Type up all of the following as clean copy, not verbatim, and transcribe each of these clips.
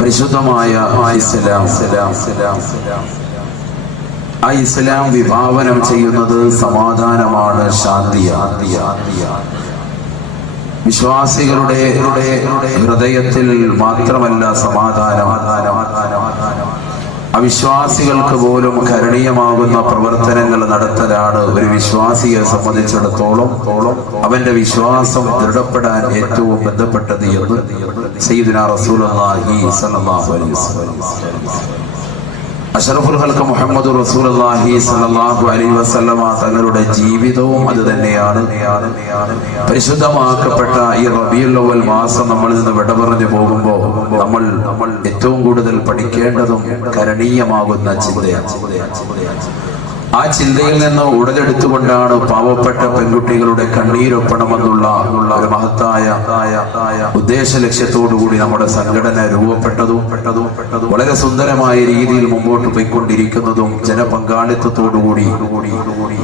പരിശുദ്ധമായ ഇസ്ലാം വിഭാവനം ചെയ്യുന്നത് സമാധാനമാണ്, ശാന്തിയാണ്. വിശ്വാസികളുടെ ഹൃദയത്തിൽ മാത്രമല്ല സമാധാനം, അവിശ്വാസികൾക്ക് പോലും കരണീയമാകുന്ന പ്രവർത്തനങ്ങൾ നടത്തലാണ് ഒരു വിശ്വാസിയെ സംബന്ധിച്ചിടത്തോളം അവന്റെ വിശ്വാസം ദൃഢപ്പെടാൻ ഏറ്റവും ബന്ധപ്പെട്ടത് എന്ന് സയ്യിദുനാ റസൂലുള്ളാഹി സ്വല്ലല്ലാഹു അലൈഹി വസല്ലം. അഷ്റഫുൽ ഖൽഖ് മുഹമ്മദ് റസൂലുള്ളാഹി സ്വല്ലല്ലാഹു അലൈഹി വസല്ലമ തങ്ങളുടെ ജീവിതവും അത് തന്നെയാണ്. പരിശുദ്ധമാക്കപ്പെട്ട ഈ റബീഉൽ അവ്വൽ മാസം നമ്മളിൽ നിന്ന് വിട പറഞ്ഞു പോകുമ്പോൾ നമ്മൾ ഏറ്റവും കൂടുതൽ പഠിക്കേണ്ടതും കരണീയമാകുന്ന ചിന്തയാണ്. ആ ചിന്തയിൽ നിന്ന് ഉടലെടുത്തുകൊണ്ടാണ് പാവപ്പെട്ട പെൺകുട്ടികളുടെ കണ്ണീരൊപ്പണമെന്നുള്ള ഒരു മഹത്തായ ഉദ്ദേശ ലക്ഷ്യത്തോടുകൂടി നമ്മുടെ സംഘടന രൂപപ്പെട്ടതും വളരെ സുന്ദരമായ രീതിയിൽ മുമ്പോട്ട് പോയിക്കൊണ്ടിരിക്കുന്നതും ജനപങ്കാളിത്തത്തോടുകൂടി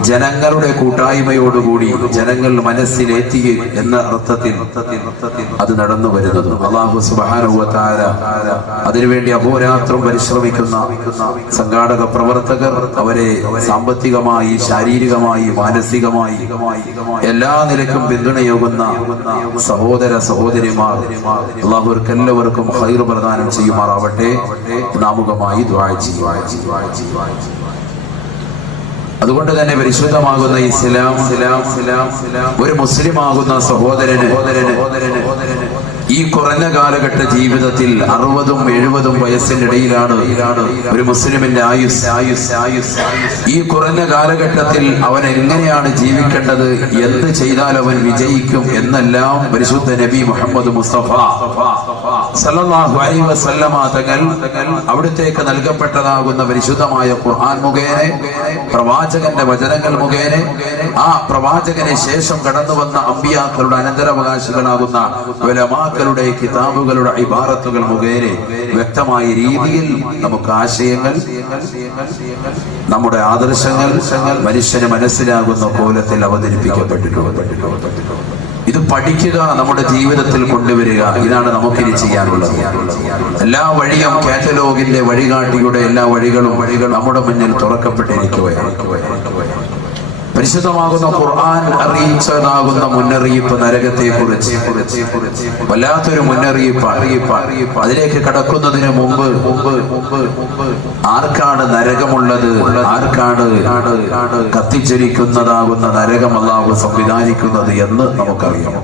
ജനങ്ങളുടെ കൂട്ടായ്മയോടുകൂടി ജനങ്ങൾ മനസ്സിലേറ്റി എന്ന അർത്ഥത്തിൽ അത് നടന്നു വരുന്നതും അല്ലാഹു സുബ്ഹാനഹു വ തആല അതിനുവേണ്ടി അഹോരാത്രം പരിശ്രമിക്കുന്ന സംഘാടക പ്രവർത്തകർ, അവരെ സാമ്പത്തികമായി, ശാരീരികമായി, മാനസികമായി എല്ലാ നിലക്കും പിന്തുണയോകുന്ന സഹോദര സഹോദരിമാർ, അല്ലാഹുവർക്ക് എല്ലാവർക്കും ഖൈർ പ്രദാനം ചെയ്യുമാറാവട്ടെ. നാമുകമായി ദുആ ചെയ്യുക. അതുകൊണ്ട് തന്നെ പരിശുദ്ധമാകുന്ന ഇസ്ലാം ഒരു മുസ്ലിം ആകുന്ന സഹോദരന് ഈ കുറഞ്ഞ കാലഘട്ട ജീവിതത്തിൽ 60-70 വയസ്സിനിടയിലാണ് ഒരു മുസ്ലിമിന്റെ ആയുസ്. ഈ കുറഞ്ഞ കാലഘട്ടത്തിൽ അവൻ എങ്ങനെയാണ് ജീവിക്കേണ്ടത്, എന്ത് ചെയ്താൽ അവൻ വിജയിക്കും എന്നെല്ലാം പരിശുദ്ധ നബി മുഹമ്മദ് മുസ്തഫ സല്ലല്ലാഹു അലൈഹി വസല്ലമ തങ്ങൾ അവിടുത്തേക്ക് നൽകപ്പെട്ടതാകുന്ന പരിശുദ്ധമായ ഖുർആൻ മുഖേന, പ്രവാചകന്റെ വചനങ്ങൾ മുഖേന, ആ പ്രവാചകന് ശേഷം കടന്നു വന്ന അമ്പിയാക്കളുടെ അനന്തരാവകാശികളാകുന്ന ഉലമാക്കളുടെ കിതാബുകളുടെ ഇബാറത്തുകൾ മുഖേന വ്യക്തമായ രീതിയിൽ നമുക്ക് ആശയങ്ങൾ, നമ്മുടെ ആദർശങ്ങൾ മനുഷ്യന് മനസ്സിലാകുന്ന കോലത്തിൽ അവതരിപ്പിക്കപ്പെട്ടിട്ടുണ്ട്. ഇത് പഠിക്കുക, നമ്മുടെ ജീവിതത്തിൽ കൊണ്ടുവരിക, ഇതാണ് നമുക്കിനി ചെയ്യാനുള്ളത്. എല്ലാ വഴിയും കാറ്റലോഗിന്റെ വഴികാട്ടിയുടെ എല്ലാ വഴികളും നമ്മുടെ മുന്നിൽ തുറക്കപ്പെട്ടിരിക്കുകയാണ്. പരിശുദ്ധമാകുന്ന ഖുർആൻ അറിയിച്ചതാകുന്ന മുന്നറിയിപ്പ് നരകത്തെ കുറിച്ച് വല്ലാത്തൊരു മുന്നറിയിപ്പാണ്. അതിലേക്ക് കടക്കുന്നതിന് മുമ്പ് ആർക്കാണ് നരകമുള്ളത്, ആർക്കാണ് കത്തിജ്വലിക്കുന്നതാകുന്ന നരകം അല്ലാഹു സംവിധാനിക്കുന്നത് എന്ന് നമുക്കറിയാം.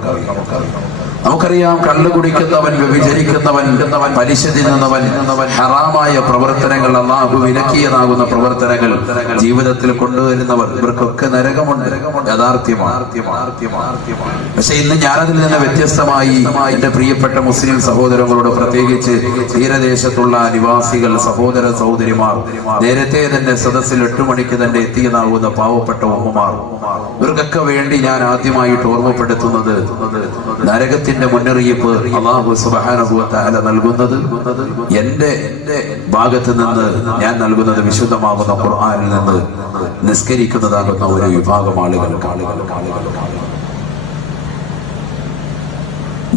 കള്ളു കുടിക്കുന്നവൻ, വ്യഭിചരിക്കുന്നവൻ, പലിശ തിന്നുന്നവൻ, ഹറാമായ പ്രവർത്തനങ്ങൾ, അല്ലാഹു വിലക്കിയതാകുന്ന പ്രവർത്തനങ്ങൾ ജീവിതത്തിൽ കൊണ്ടുവരുന്നവർ, ഇവർക്കൊക്കെ നരകമുണ്ട്, യാഥാർത്ഥ്യമാണ്. പക്ഷെ ഇന്ന് ഞാനതിൽ നിന്ന് വ്യത്യസ്തമായി എന്റെ പ്രിയപ്പെട്ട മുസ്ലിം സഹോദരങ്ങളോട്, പ്രത്യേകിച്ച് തീരദേശത്തുള്ള നിവാസികൾ, സഹോദര സഹോദരിമാർ, നേരത്തെ തന്നെ സദസ്സിൽ 8 മണിക്ക് തന്നെ എത്തിയതാകുന്ന പാവപ്പെട്ട ഉമ്മമാർ, ഇവർക്കൊക്കെ വേണ്ടി ഞാൻ ആദ്യമായിട്ട് ഓർമ്മപ്പെടുത്തുന്നത് നരകത്തിന്റെ മുന്നറിയിപ്പ് അല്ലാഹു സുബ്ഹാനഹു വ തആല നൽകുന്നത് എന്റെ ഭാഗത്ത് നിന്ന് ഞാൻ നൽകുന്നത് വിശുദ്ധമാകുന്ന ഖുർആനിൽ നിന്ന് നിസ്കരിക്കുന്നതാകുന്ന ഒരു വിഭാഗം ആളുകൾക്കാണ്.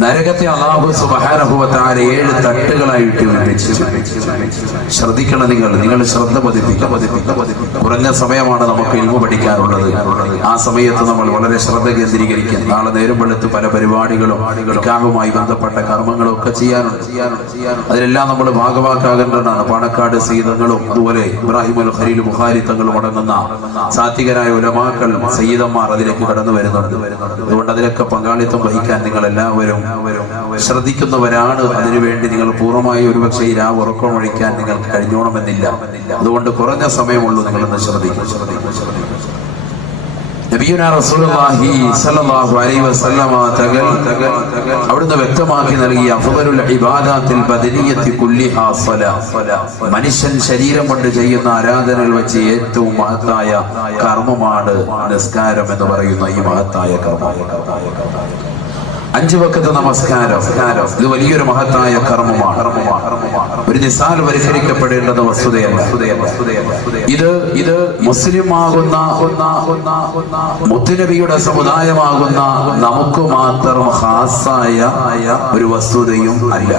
നരകത്തെ അല്ലാഹു സുബ്ഹാനഹു വ തആല 7 തട്ടുകളായിട്ട് വിഭജിച്ചു. ശ്രദ്ധിക്കണം, നിങ്ങൾ ശ്രദ്ധ പതിപ്പിക്കുക. കുറഞ്ഞ സമയമാണ് നമുക്ക് ഇൽമു പഠിക്കാനുള്ളത്. ആ സമയത്ത് നമ്മൾ വളരെ ശ്രദ്ധ കേന്ദ്രീകരിക്കാൻ, നാളെ നേരം വെളുത്ത് പല പരിപാടികളും നിക്കാഹുമായി ബന്ധപ്പെട്ട കർമ്മങ്ങളും ഒക്കെ ചെയ്യാനുണ്ട്. അതിലെല്ലാം നമ്മൾ ഭാഗവാക്കാകേണ്ടതാണ്. പാണക്കാട് സയ്യിദങ്ങളും അതുപോലെ ഇബ്രാഹിമുൽ ഖലീൽ ബുഖാരി തങ്ങളും അടങ്ങുന്ന സാത്വികരായ ഉലമാക്കൾ, സയ്യിദന്മാർ അതിലേക്ക് കടന്നു വരുന്നുണ്ട്. അതുകൊണ്ട് അതിലൊക്കെ പങ്കാളിത്തം വഹിക്കാൻ നിങ്ങൾ എല്ലാവരും ശ്രദ്ധിക്കുന്നവരാണ്. അതിനുവേണ്ടി നിങ്ങൾ പൂർണ്ണമായി ഒരുപക്ഷെ ഈ രാവ് ഉറക്കമൊഴിക്കാൻ നിങ്ങൾക്ക് കഴിഞ്ഞോണമെന്നില്ല. അതുകൊണ്ട് കുറഞ്ഞ സമയമുള്ളൂ, നിങ്ങളൊന്ന് ശ്രദ്ധിക്കും. നബിയുനാ റസൂലുള്ളാഹി സ്വല്ലല്ലാഹു അലൈഹി വസല്ലമ തങ്ങൾ അവിടുന്ന് വ്യക്തമാക്കി നൽകിയ അഫ്ദലുൽ ഇബാദാത്തിൽ ബദനിയത്തി കുല്ലിഹാ സ്വലാത്ത്, മനുഷ്യൻ ശരീരം കൊണ്ട് ചെയ്യുന്ന ആരാധനകൾ വെച്ച് ഏറ്റവും മഹത്തായ കർമ്മമാണ് നിസ്കാരം എന്ന് പറയുന്ന ഈ മഹത്തായ കർമ്മം. 5 വഖത്ത് നമസ്കാരം, ഇത് വലിയൊരു മഹത്തായ കർമ്മമാണ്. ഒരു നിസാൽ പരിഹരിക്കപ്പെടേണ്ടുന്ന വസ്തുതയല്ല. ഇത് മുസ്ലിം ആകുന്ന മുത്തുനബിയുടെ സമുദായമാകുന്ന നമുക്ക് മാത്രം ഖാസായ ഒരു വസ്തുതയും അല്ല.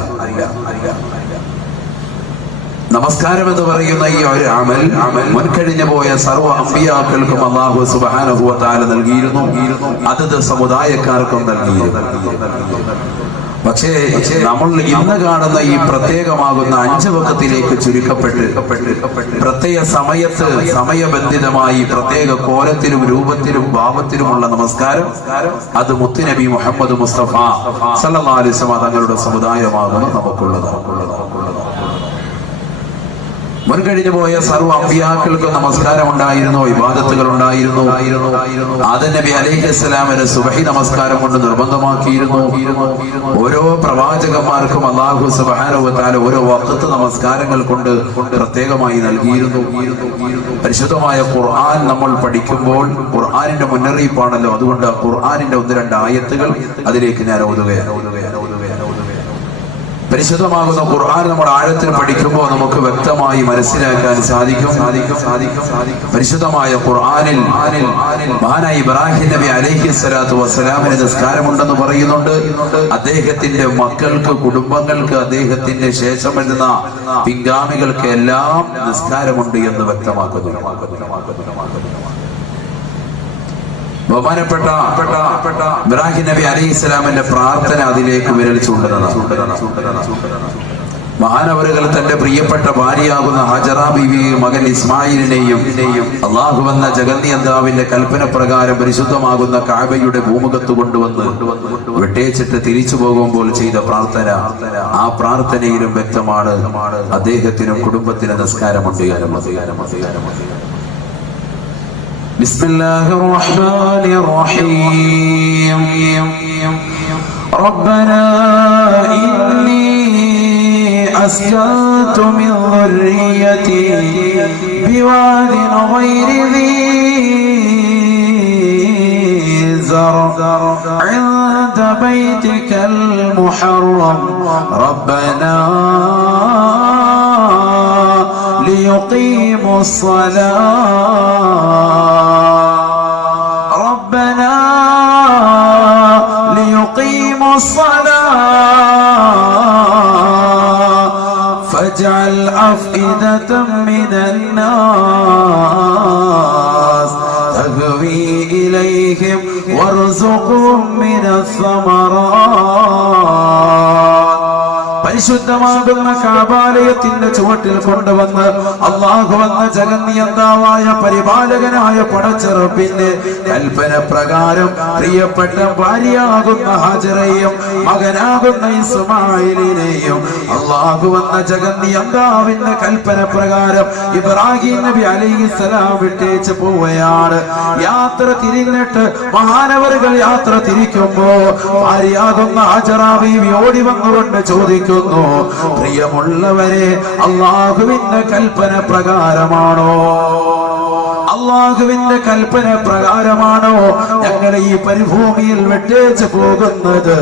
നമസ്കാരം എന്ന് പറയുന്ന ഈ ഒരു അമൽ മുൻകഴിഞ്ഞു പോയ സർവ്വ അമ്പിയാക്കൾക്കും അല്ലാഹു സുബ്ഹാനഹു വ തആല നൽകിയിരുന്നു, അതത് സമുദായക്കാർക്കും നൽകിയിരുന്നു. പക്ഷേ നമ്മൾ ഇന്ന് കാണുന്ന ഈ പ്രത്യേകമാകുന്ന 5 വഖത്തിലേക്ക് ചുരുക്കപ്പെട്ട് പ്രത്യേക സമയത്ത് സമയബന്ധിതമായി പ്രത്യേക കോലത്തിലും രൂപത്തിലും ഭാവത്തിലുമുള്ള നമസ്കാരം, അത് മുത്തുനബി മുഹമ്മദ് മുസ്തഫ സല്ലല്ലാഹു അലൈഹി വസല്ലം തങ്ങളുടെ സമുദായമാകുന്നു നമുക്കുള്ളത്. മുൻകഴിഞ്ഞു പോയ സർവ്വ അമ്പിയാക്കൾക്ക് നമസ്കാരം ഉണ്ടായിരുന്നു, ഇബാദത്തുകൾ ഉണ്ടായിരുന്നു. ആദം നബി അലൈഹിസ്സലാമിന് സുബഹി നമസ്കാരം കൊണ്ട് നിർബന്ധമാക്കിയിരുന്നു. ഓരോ പ്രവാചകന്മാർക്കും അല്ലാഹു സുബ്ഹാനഹു വ തആല ഓരോ വഖത്ത് നമസ്കാരങ്ങൾ കൊണ്ട് പ്രത്യേകമായി നൽകിയിരുന്നു. പരിശുദ്ധമായ ഖുർആൻ നമ്മൾ പഠിക്കുമ്പോൾ ഖുർആനിന്റെ മുന്നറിയിപ്പാണല്ലോ, അതുകൊണ്ട് ഖുർആനിന്റെ 1-2 ആയത്തുകൾ അതിലേക്ക് ഞാൻ ഓതുകയാണ്. പരിശുദ്ധമാകുന്ന ഖുർആൻ നമ്മൾ ആഴത്തിൽ പഠിക്കുമ്പോൾ നമുക്ക് വ്യക്തമായി മനസ്സിലാക്കാൻ സാധിക്കും. പരിശുദ്ധമായ ഖുർആനിൽ മഹാനായ ഇബ്രാഹിം നബി അലൈഹിസ്സലാത്തു വസ്സലാമിന് നിസ്കാരമുണ്ടെന്ന് പറയുന്നുണ്ട്. അദ്ദേഹത്തിന്റെ മക്കൾക്ക്, കുടുംബങ്ങൾക്ക്, അദ്ദേഹത്തിന്റെ ശേഷം വരുന്ന പിൻഗാമികൾക്ക് എല്ലാം നിസ്കാരമുണ്ട് എന്ന് വ്യക്തമാക്കുന്നു. ബഹുമാനപ്പെട്ട ഇബ്രാഹിം നബി അലൈഹിസ്സലാമിന്റെ പ്രാർത്ഥന അതിലേക്ക് വിരൽ ചൂണ്ടുന്നതാണ്. മഹാനവറുകൾ തന്റെ പ്രിയപ്പെട്ട ഭാര്യയാകുന്ന ഹാജറ ബീവിയെയും മകൻ ഇസ്മായിലിനെയും അള്ളാഹു എന്ന ജഗന്നിയന്താവിന്റെ കൽപ്പന പ്രകാരം പരിശുദ്ധമാകുന്ന കഅബയുടെ ഭൂമുഖത്ത് കൊണ്ടുവന്ന് വിട്ടേച്ചിട്ട് തിരിച്ചു പോകുമ്പോൾ ചെയ്ത പ്രാർത്ഥന, ആ പ്രാർത്ഥനയിലും വ്യക്തമാണ് അദ്ദേഹത്തിനും കുടുംബത്തിനും നിസ്കാരമുണ്ട്. بسم الله الرحمن الرحيم ربنا إني أسكنت من ذريتي بواد غير ذي زرع عند بيتك المحرم ربنا ليقيموا الصلاة فاجعل أفئدة من الناس تهوي إليهم وارزقهم من الثمرات. പരിശുദ്ധമാകുന്ന കഅബാലയത്തിന്റെ ചുവട്ടിൽ കൊണ്ടുവന്ന് അല്ലാഹു എന്ന ജഗന്നിയന്താവായ പരിപാലകനായ പടച്ചറപ്പിന്റെ കൽപ്പന പ്രകാരം പ്രിയപ്പെട്ട ഭാര്യയാകുന്ന ഹാജറയെയും മകനാകുന്ന ഇസ്മായിലിനെയും അല്ലാഹു എന്ന ജഗന്നിയന്താവിന്റെ കൽപ്പന പ്രകാരം ഇബ്രാഹിം നബി അലൈഹിസ്സലാം വിട്ടേച്ച് പോവുകയാണ്. യാത്ര തിരിഞ്ഞിട്ട് മഹാനവറുകൾ യാത്ര തിരിക്കുമ്പോ ഭാര്യയാകുന്ന ഹാജറ ബീവി ഓടി വന്നുകൊണ്ട് ചോദിക്കുന്നു, പ്രിയമുള്ളവരെ, അല്ലാഹുവിന്റെ കൽപ്പന പ്രകാരമാണോ, അല്ലാഹുവിന്റെ കൽപ്പന പ്രകാരമാണോ ഞങ്ങൾ ഈ പരിഭൂമിയിൽ വിട്ടേച്ച് പോകുന്നത്?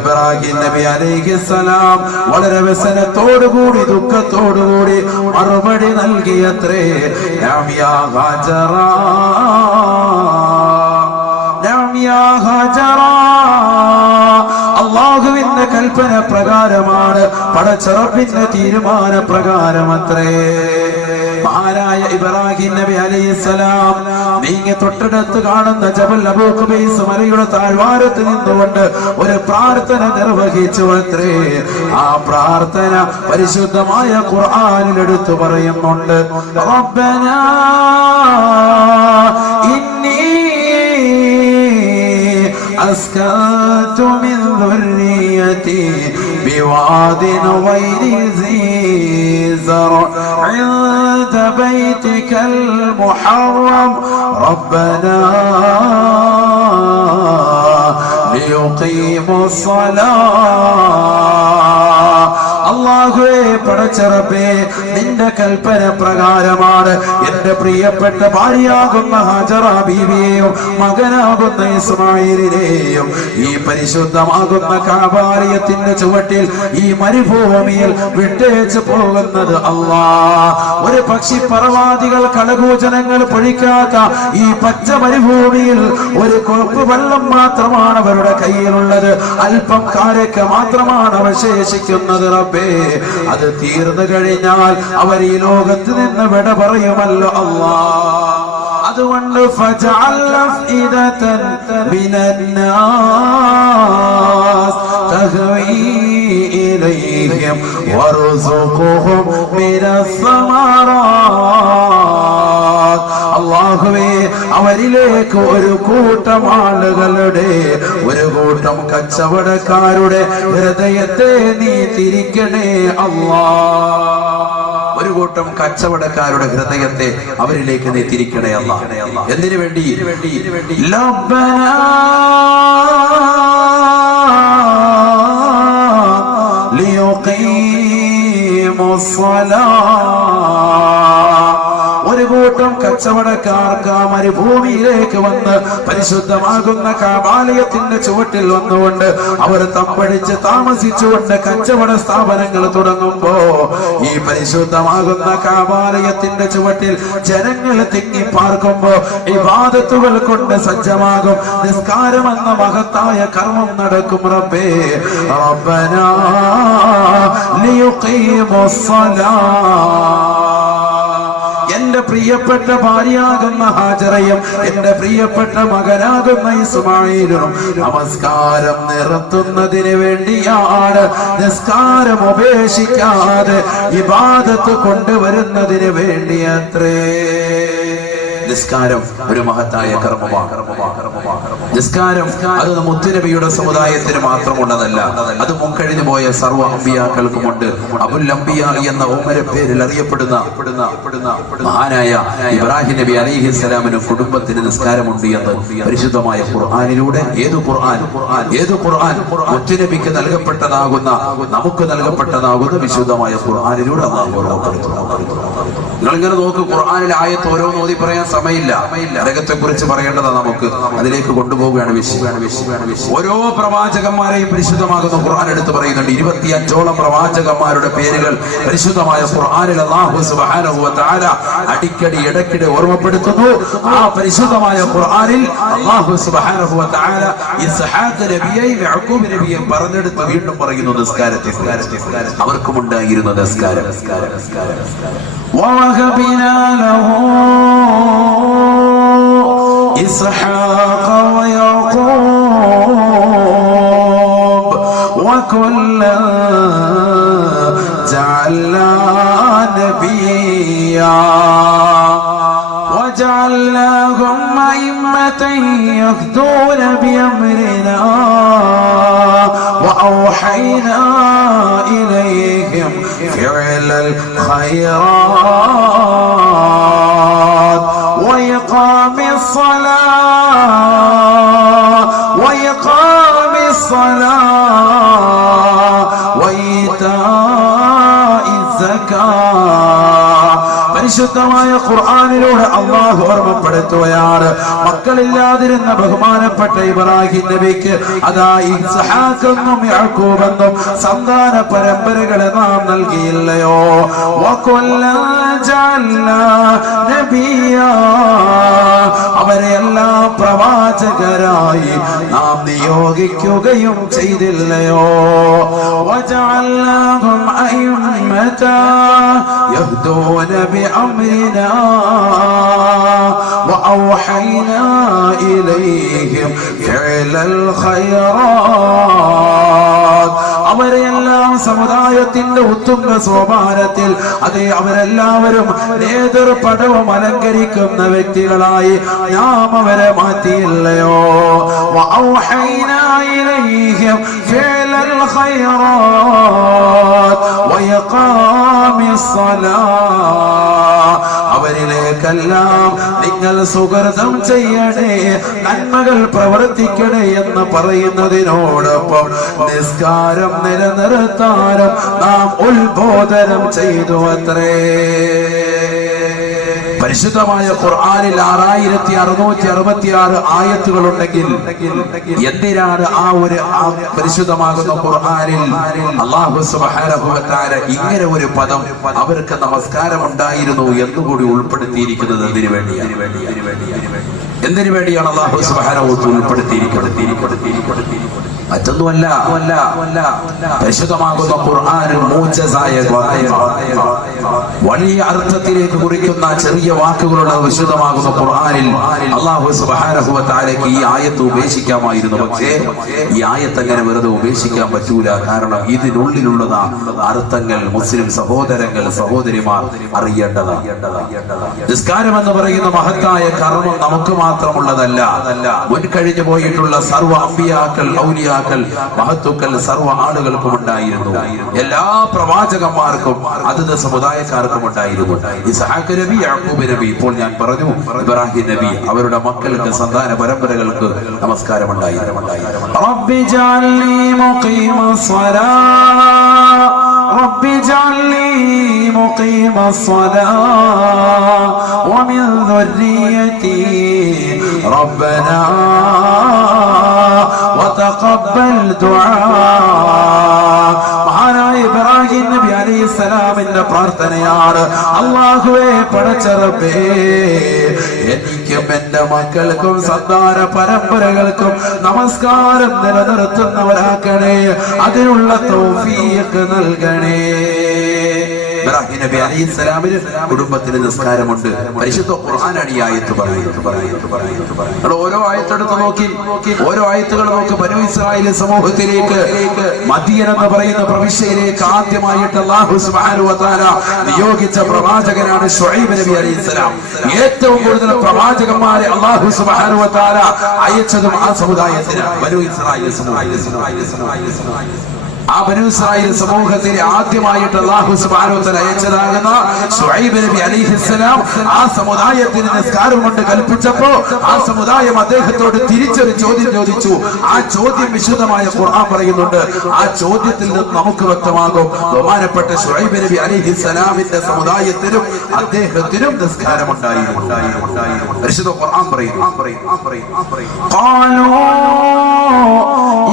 ഇബ്രാഹിം നബി അലൈഹിസ്സലാം വളരെ വ്യസനത്തോടുകൂടി ദുഃഖത്തോടുകൂടി മറുപടി നൽകിയത്രേ, നഅം യാ ഹാജറ, നഅം യാ ഹാജറ, അല്ലാഹുവിന്റെ കൽപ്പന പ്രകാരമാണ്, പടച്ചറപ്പിന്റെ തീരുമാന പ്രകാരമത്രേ. മഹാനായ ഇബ്രാഹിം നബി അലൈഹിസ്സലാം നീങ്ങി തൊട്ടടുത്ത് കാണുന്ന ജബൽ അബൂ ഖുബൈസ് മലയുടെ താഴ്വാരത്ത് നിന്നുകൊണ്ട് ഒരു പ്രാർത്ഥന നിർവഹിച്ചു അത്രേ. ആ പ്രാർത്ഥന പരിശുദ്ധമായ ഖുർആനിൽ എടുത്തു പറയുന്നുണ്ട്. റബ്ബനാ ഇന്നി أسكنت من ذريتي بواد غير ذي زرع عند بيتك المحرم ربنا ليقيموا الصلاة. അല്ലാഹുവേ, പടച്ചറബേ, നിന്റെ കൽപ്പന പ്രകാരമാണ് എന്റെ പ്രിയപ്പെട്ട ഭാര്യയാകുന്ന ഹാജറ ബീവിയെയും മകനാകുന്ന ഇസ്മായിലിനെയും ഈ പരിശുദ്ധമാകുന്ന കഅബാലയത്തിന്റെ ചുവട്ടിൽ ഈ മരുഭൂമിയിൽ വിട്ടേച്ച് പോകുന്നത്. അല്ലാഹ്, ഒരു പക്ഷി പറവാദികൾ കളകൂചനങ്ങൾ പൊഴിക്കാത്ത ഈ പച്ച മരുഭൂമിയിൽ ഒരു കോപ്പ് വെള്ളം മാത്രമാണ് അവരുടെ കയ്യിലുള്ളത്, അല്പം കാരക്ക മാത്രമാണ് അവശേഷിക്കുന്നത്. ചെയ്യുന്നത് റബ്ബേ, അത് തീർന്നു കഴിഞ്ഞാൽ അവർ ഈ ലോകത്ത് നിന്ന് വിട പറയുമല്ലോ അല്ലാഹ്. അതുകൊണ്ട് ഫജഅൽ അഫ്ഇദതൻ മിനന്നാസ് തഹ്വീ ഇലൈഹിം വർസുഖുഹും മിനസ്സമറാത്ത്. അല്ലാഹുവേ, അവരിലേക്ക് ഒരു കൂട്ടം ആളുകളുടെ, ഒരു കൂട്ടം കച്ചവടക്കാരുടെ ഹൃദയത്തെ നീ തിരിക്കണേ അല്ലാഹ്. ഒരു കൂട്ടം കച്ചവടക്കാരുടെ ഹൃദയത്തെ അവരിലേക്ക് നീ തിരിക്കണേ അല്ലാഹ്. എന്തിനു വേണ്ടി? ലബ്ബനാ ഒരു കൂട്ടം കച്ചവടക്കാർക്ക് മരുഭൂമിയിലേക്ക് വന്ന് പരിശുദ്ധമാകുന്ന കഅബാലയത്തിന്റെ ചുവട്ടിൽ വന്നുകൊണ്ട് അവർ തമ്പടിച്ച് താമസിച്ചുകൊണ്ട് കച്ചവട സ്ഥാപനങ്ങൾ തുടങ്ങുമ്പോ ഈ പരിശുദ്ധമാകുന്ന കഅബാലയത്തിന്റെ ചുവട്ടിൽ ജനങ്ങൾ തിങ്ങി പാർക്കുമ്പോ ഇബാദത്തുകൾ കൊണ്ട് സജ്ജമാകും നിസ്കാരമെന്ന മഹത്തായ കർമ്മം നടക്കും. റബ്ബേ റബ്ബനാ ലിയുഖീമുസ്സലാ. എന്റെ പ്രിയപ്പെട്ട ഭാര്യയാകുന്ന ഹാജറയും എന്റെ പ്രിയപ്പെട്ട മകനാകുന്ന ഇസ്മായിലും നമസ്കാരം നിർത്തുന്നതിന് വേണ്ടിയാണ്, നിസ്കാരം ഉപേക്ഷിക്കാതെ ഇബാദത്ത് കൊണ്ടുവരുന്നതിന് വേണ്ടിയത്രേ. നിസ്കാരം ഒരു മഹത്തായ കർമ്മമാണ്. നിസ്കാരം അത് മുത്തുനബിയുടെ സമുദായത്തിന് മാത്രമുള്ളതല്ല, അത് മുൻകഴിഞ്ഞു പോയ സർവ്വ അമ്പിയാക്കൾക്കുമുണ്ട്. അബുൽ അംബിയ എന്ന ഓമന പേരിൽ അറിയപ്പെടുന്ന മഹാനായ ഇബ്രാഹിം നബി അലൈഹിസ്സലാമിന് കുടുംബത്തിന് നിസ്കാരമുണ്ട് എന്ന് പരിശുദ്ധമായ ഖുർആനിലൂടെ, ഏതു ഖുർആൻ മുത്തുനബിക്ക് നൽകപ്പെട്ടതാകുന്ന, നമുക്ക് നൽകപ്പെട്ടതാകുന്ന വിശുദ്ധമായ ഖുർആനിലൂടെ അല്ലാഹു ഓർമ്മപ്പെടുത്തുന്നു. നിങ്ങളിങ്ങനെ നോക്ക്, ഖുർആനിലെ ആയത്ത് ഓരോന്ന് ഓതി പറയാൻ സമയമില്ല. നരകത്തെ കുറിച്ച് പറയേണ്ടതാണ് നമുക്ക്, അതിലേക്ക് കൊണ്ടുപോവുകയാണ് വിഷയം. ഓരോ പ്രവാചകന്മാരെയും പരിശുദ്ധമാകുന്ന ഖുർആൻ എടുത്ത് പറയുന്നുണ്ട്. 25ഓളം പ്രവാചകന്മാരുടെ പേരുകൾ പരിശുദ്ധമായ ഖുർആനിൽ അല്ലാഹു സുബ്ഹാനഹു വ തആല അടിക്കടി ഇടയ്ക്കിടെ ഓർമ്മപ്പെടുത്തുന്നു. ആ പരിശുദ്ധമായ ഖുർആനിൽ അല്ലാഹു സുബ്ഹാനഹു വ തആല ഇസ്ഹാഖ് നബിയെയും യഅഖൂബ് നബിയെയും പറഞ്ഞെടുത്ത് വീണ്ടും പറയുന്നു നിസ്കാരത്തെ. അവർക്കുമുണ്ടായിരുന്ന നിസ്കാരം. وَوَهَبْنَا لَهُ إِسْحَاقَ وَيَعْقُوبَ وَكُلًّا جَعَلْنَا نَبِيًّا وَجَعَلْنَاهُمْ أَئِمَّةً يَهْدُونَ بِأَمْرِنَا وَأَوْحَيْنَا إِلَيْهِمْ فِعْلَ الْخَيْرَاتِ وَإِقَامِ الصَّلَاةِ وَإِيتَاءِ الزَّكَاةِ. പരിശുദ്ധമായ ഖുർആനിലൂടെ അല്ലാഹു ഓർമ്മപ്പെടുത്തുകയാണ്, മക്കളില്ലാതിരുന്ന ബഹുമാനപ്പെട്ട ഇബ്രാഹിം നബിക്ക് അതാ ഇസ്ഹാഖെന്നും യഅഖൂബെന്നും സന്താന പരമ്പരകളെ നാം നൽകിയില്ലയോ? വകുല്ലൻ ജഅൽനാ നബിയ്യാ. അവരെല്ലാം പ്രവാചകരായി നാം നിയോഗിക്കുകയും ചെയ്തില്ലയോ? വജഅൽനാഹും അഇമ്മതൻ യഹ്ദൂന بأمرنا وأوحينا إليهم فعل الخيرات. അവരെല്ലാം സമുദായത്തിന്റെ ഉത്തുംഗ സോപാനത്തിൽ, അതെ അവരെല്ലാവരും നേതൃപടവും അലങ്കരിക്കുന്ന വ്യക്തികളായി നാം അവരെ മാറ്റിയില്ലയോ? وأوحينا إليهم فعل الخيرات وإقام الصلاة. അവരിലേക്കെല്ലാം നിങ്ങൾ സുഗർദം ചെയ്യണേ, നന്മകൾ പ്രവർത്തിക്കണേ എന്ന് പറയുന്നതിനോടൊപ്പം നിസ്കാരം നിലനിർത്താനും നാം ഉത്ബോധനം ചെയ്തു അത്രേ. പരിശുദ്ധമായ ഖുർആനിൽ 6666 ആയത്തുകൾ ഉണ്ടെങ്കിൽ എന്തിനാണ് ആ ഒരു പരിശുദ്ധമാകുന്ന ഖുർആനിൽ അല്ലാഹു സുബ്ഹാനഹു വ തആല ഇങ്ങനെ ഒരു പദം അവർക്ക് നമസ്കാരം ഉണ്ടായിരുന്നു എന്നുകൂടി ഉൾപ്പെടുത്തിയിരിക്കുന്നത്? എന്തിനു വേണ്ടിയാണ് അല്ലാഹു സുബ്ഹാനഹു വ തആല ഉൾപ്പെടുത്തിയിരിക്കുന്നത്? മറ്റൊന്നുമല്ല, പരിശുദ്ധമാകുന്ന ഖുർആനിൽ മൂജസായ വലിയ അർത്ഥത്തിലേക്ക് കുറിക്കുന്ന ചെറിയ വാക്കുകളുള്ള വിശുദ്ധമാകുന്ന ഖുർആനിൽ അല്ലാഹു സുബ്ഹാനഹു വ തആലയ്ക്ക് ഈ ആയത്ത് ഉപേക്ഷിക്കാമായിരുന്നു. പക്ഷേ ഈ ആയത്ത് അങ്ങനെ വെറുതെ ഉപേക്ഷിക്കാൻ പറ്റൂല. കാരണം ഇതിനുള്ളിലുള്ള അർത്ഥങ്ങൾ മുസ്ലിം സഹോദരങ്ങൾ സഹോദരിമാർ അറിയേണ്ടതാണ്. നിസ്കാരം എന്ന് പറയുന്ന മഹത്തായ കർമ്മം നമുക്ക് മാത്രമുള്ളതല്ല. മുൻകഴിഞ്ഞു പോയിട്ടുള്ള സർവ്വ അമ്പിയാക്കൾ, ഔലിയാക്കൾ, മഹത്തുക്കൾ സർവ്വ ആളുകൾക്കും ഉണ്ടായിരുന്നു. എല്ലാ പ്രവാചകന്മാർക്കും അതത് സമുദായക്കാർക്കും ഉണ്ടായിരുന്നു. ഇസ്ഹാഖ് നബി, യാക്കൂബ് നബി, ഇപ്പോൾ ഞാൻ പറഞ്ഞു ഇബ്രാഹിം നബി, അവരുടെ മക്കൾക്ക് സന്താന പരമ്പരകൾക്ക് നമസ്കാരം ഉണ്ടായിരുന്നു. റബ്ബി ജഅൽനി മുഖീമസ്സലാ റബ്ബി ജഅൽനി മുഖീമസ്സലാ വമിൻ ദുർരിയതി റബ്ബനാ വതഖബ്ബൽ ദുആ. മഹാനായ ഇബ്രാഹിം നബി അലൈഹിസ്സലാമിന്റെ പ്രാർത്ഥനയാണ്, അല്ലാഹുവേ പടച്ച റബ്ബേ, എനിക്കും എന്റെ മക്കൾക്കും സന്താന പരമ്പരകൾക്കും നമസ്കാരം നിലനിർത്തുന്നവരാക്കണേ, അതിനുള്ള തൗഫീഖ് നൽകണേ. ഇബ്രാഹിം നബി അലൈഹിസ്സലാമിന് കുടുംബത്തിന് നിസ്കാരമുണ്ട്. പരിശുദ്ധ ഖുർആനാണ് ഈ ആയത്ത് പറയുന്നത്. ഓരോ ആയത്തെടുത്ത് നോക്കി, ഓരോ ആയത്തുകൾ നോക്കി. ബനൂ ഇസ്രായേൽ സമൂഹത്തിലേക്ക് മദീന എന്ന് പറയുന്ന പ്രവിശ്യയിലേക്ക് ആദ്യമായിട്ട് അല്ലാഹു സുബ്ഹാനഹു വ തആല നിയോഗിച്ച പ്രവാചകനാണ് ശുഐബ് നബി അലൈഹിസ്സലാം. ഏറ്റവും കൂടുതൽ പ്രവാചകന്മാരെ അല്ലാഹു സുബ്ഹാനഹു വ തആല അയച്ചതും ആ സമുദായത്തിനാണ്, ബനൂ ഇസ്രായേൽ സമൂഹം. ആ ബനൂ ഇസ്രായേൽ സമൂഹത്തിലെ ആദ്യമായിട്ട് അല്ലാഹു സുബ്ഹാനഹു വ തആല അയച്ചതാകുന്ന ശുഐബ് നബി അലൈഹിസ്സലാം ആ സമുദായത്തിന് നിസ്കാരം കൊണ്ട് കൽപ്പിച്ചപ്പോൾ ആ സമുദായം അദ്ദേഹത്തോട് തിരിച്ചൊരു ചോദ്യം ചോദിച്ചു. ആ ചോദ്യം വിശുദ്ധമായ ഖുർആൻ പറയുന്നുണ്ട്. ആ ചോദ്യത്തിൽ നിന്ന് നമുക്ക് വ്യക്തമാകും ബഹുമാനപ്പെട്ട ശുഐബ് നബി അലൈഹിസ്സലാമിന്റെ സമുദായത്തിനും അദ്ദേഹത്തിനും നിസ്കാരം ഉണ്ടായിരുന്നു. പരിശുദ്ധ ഖുർആൻ പറയുന്നു, ഖാലൂ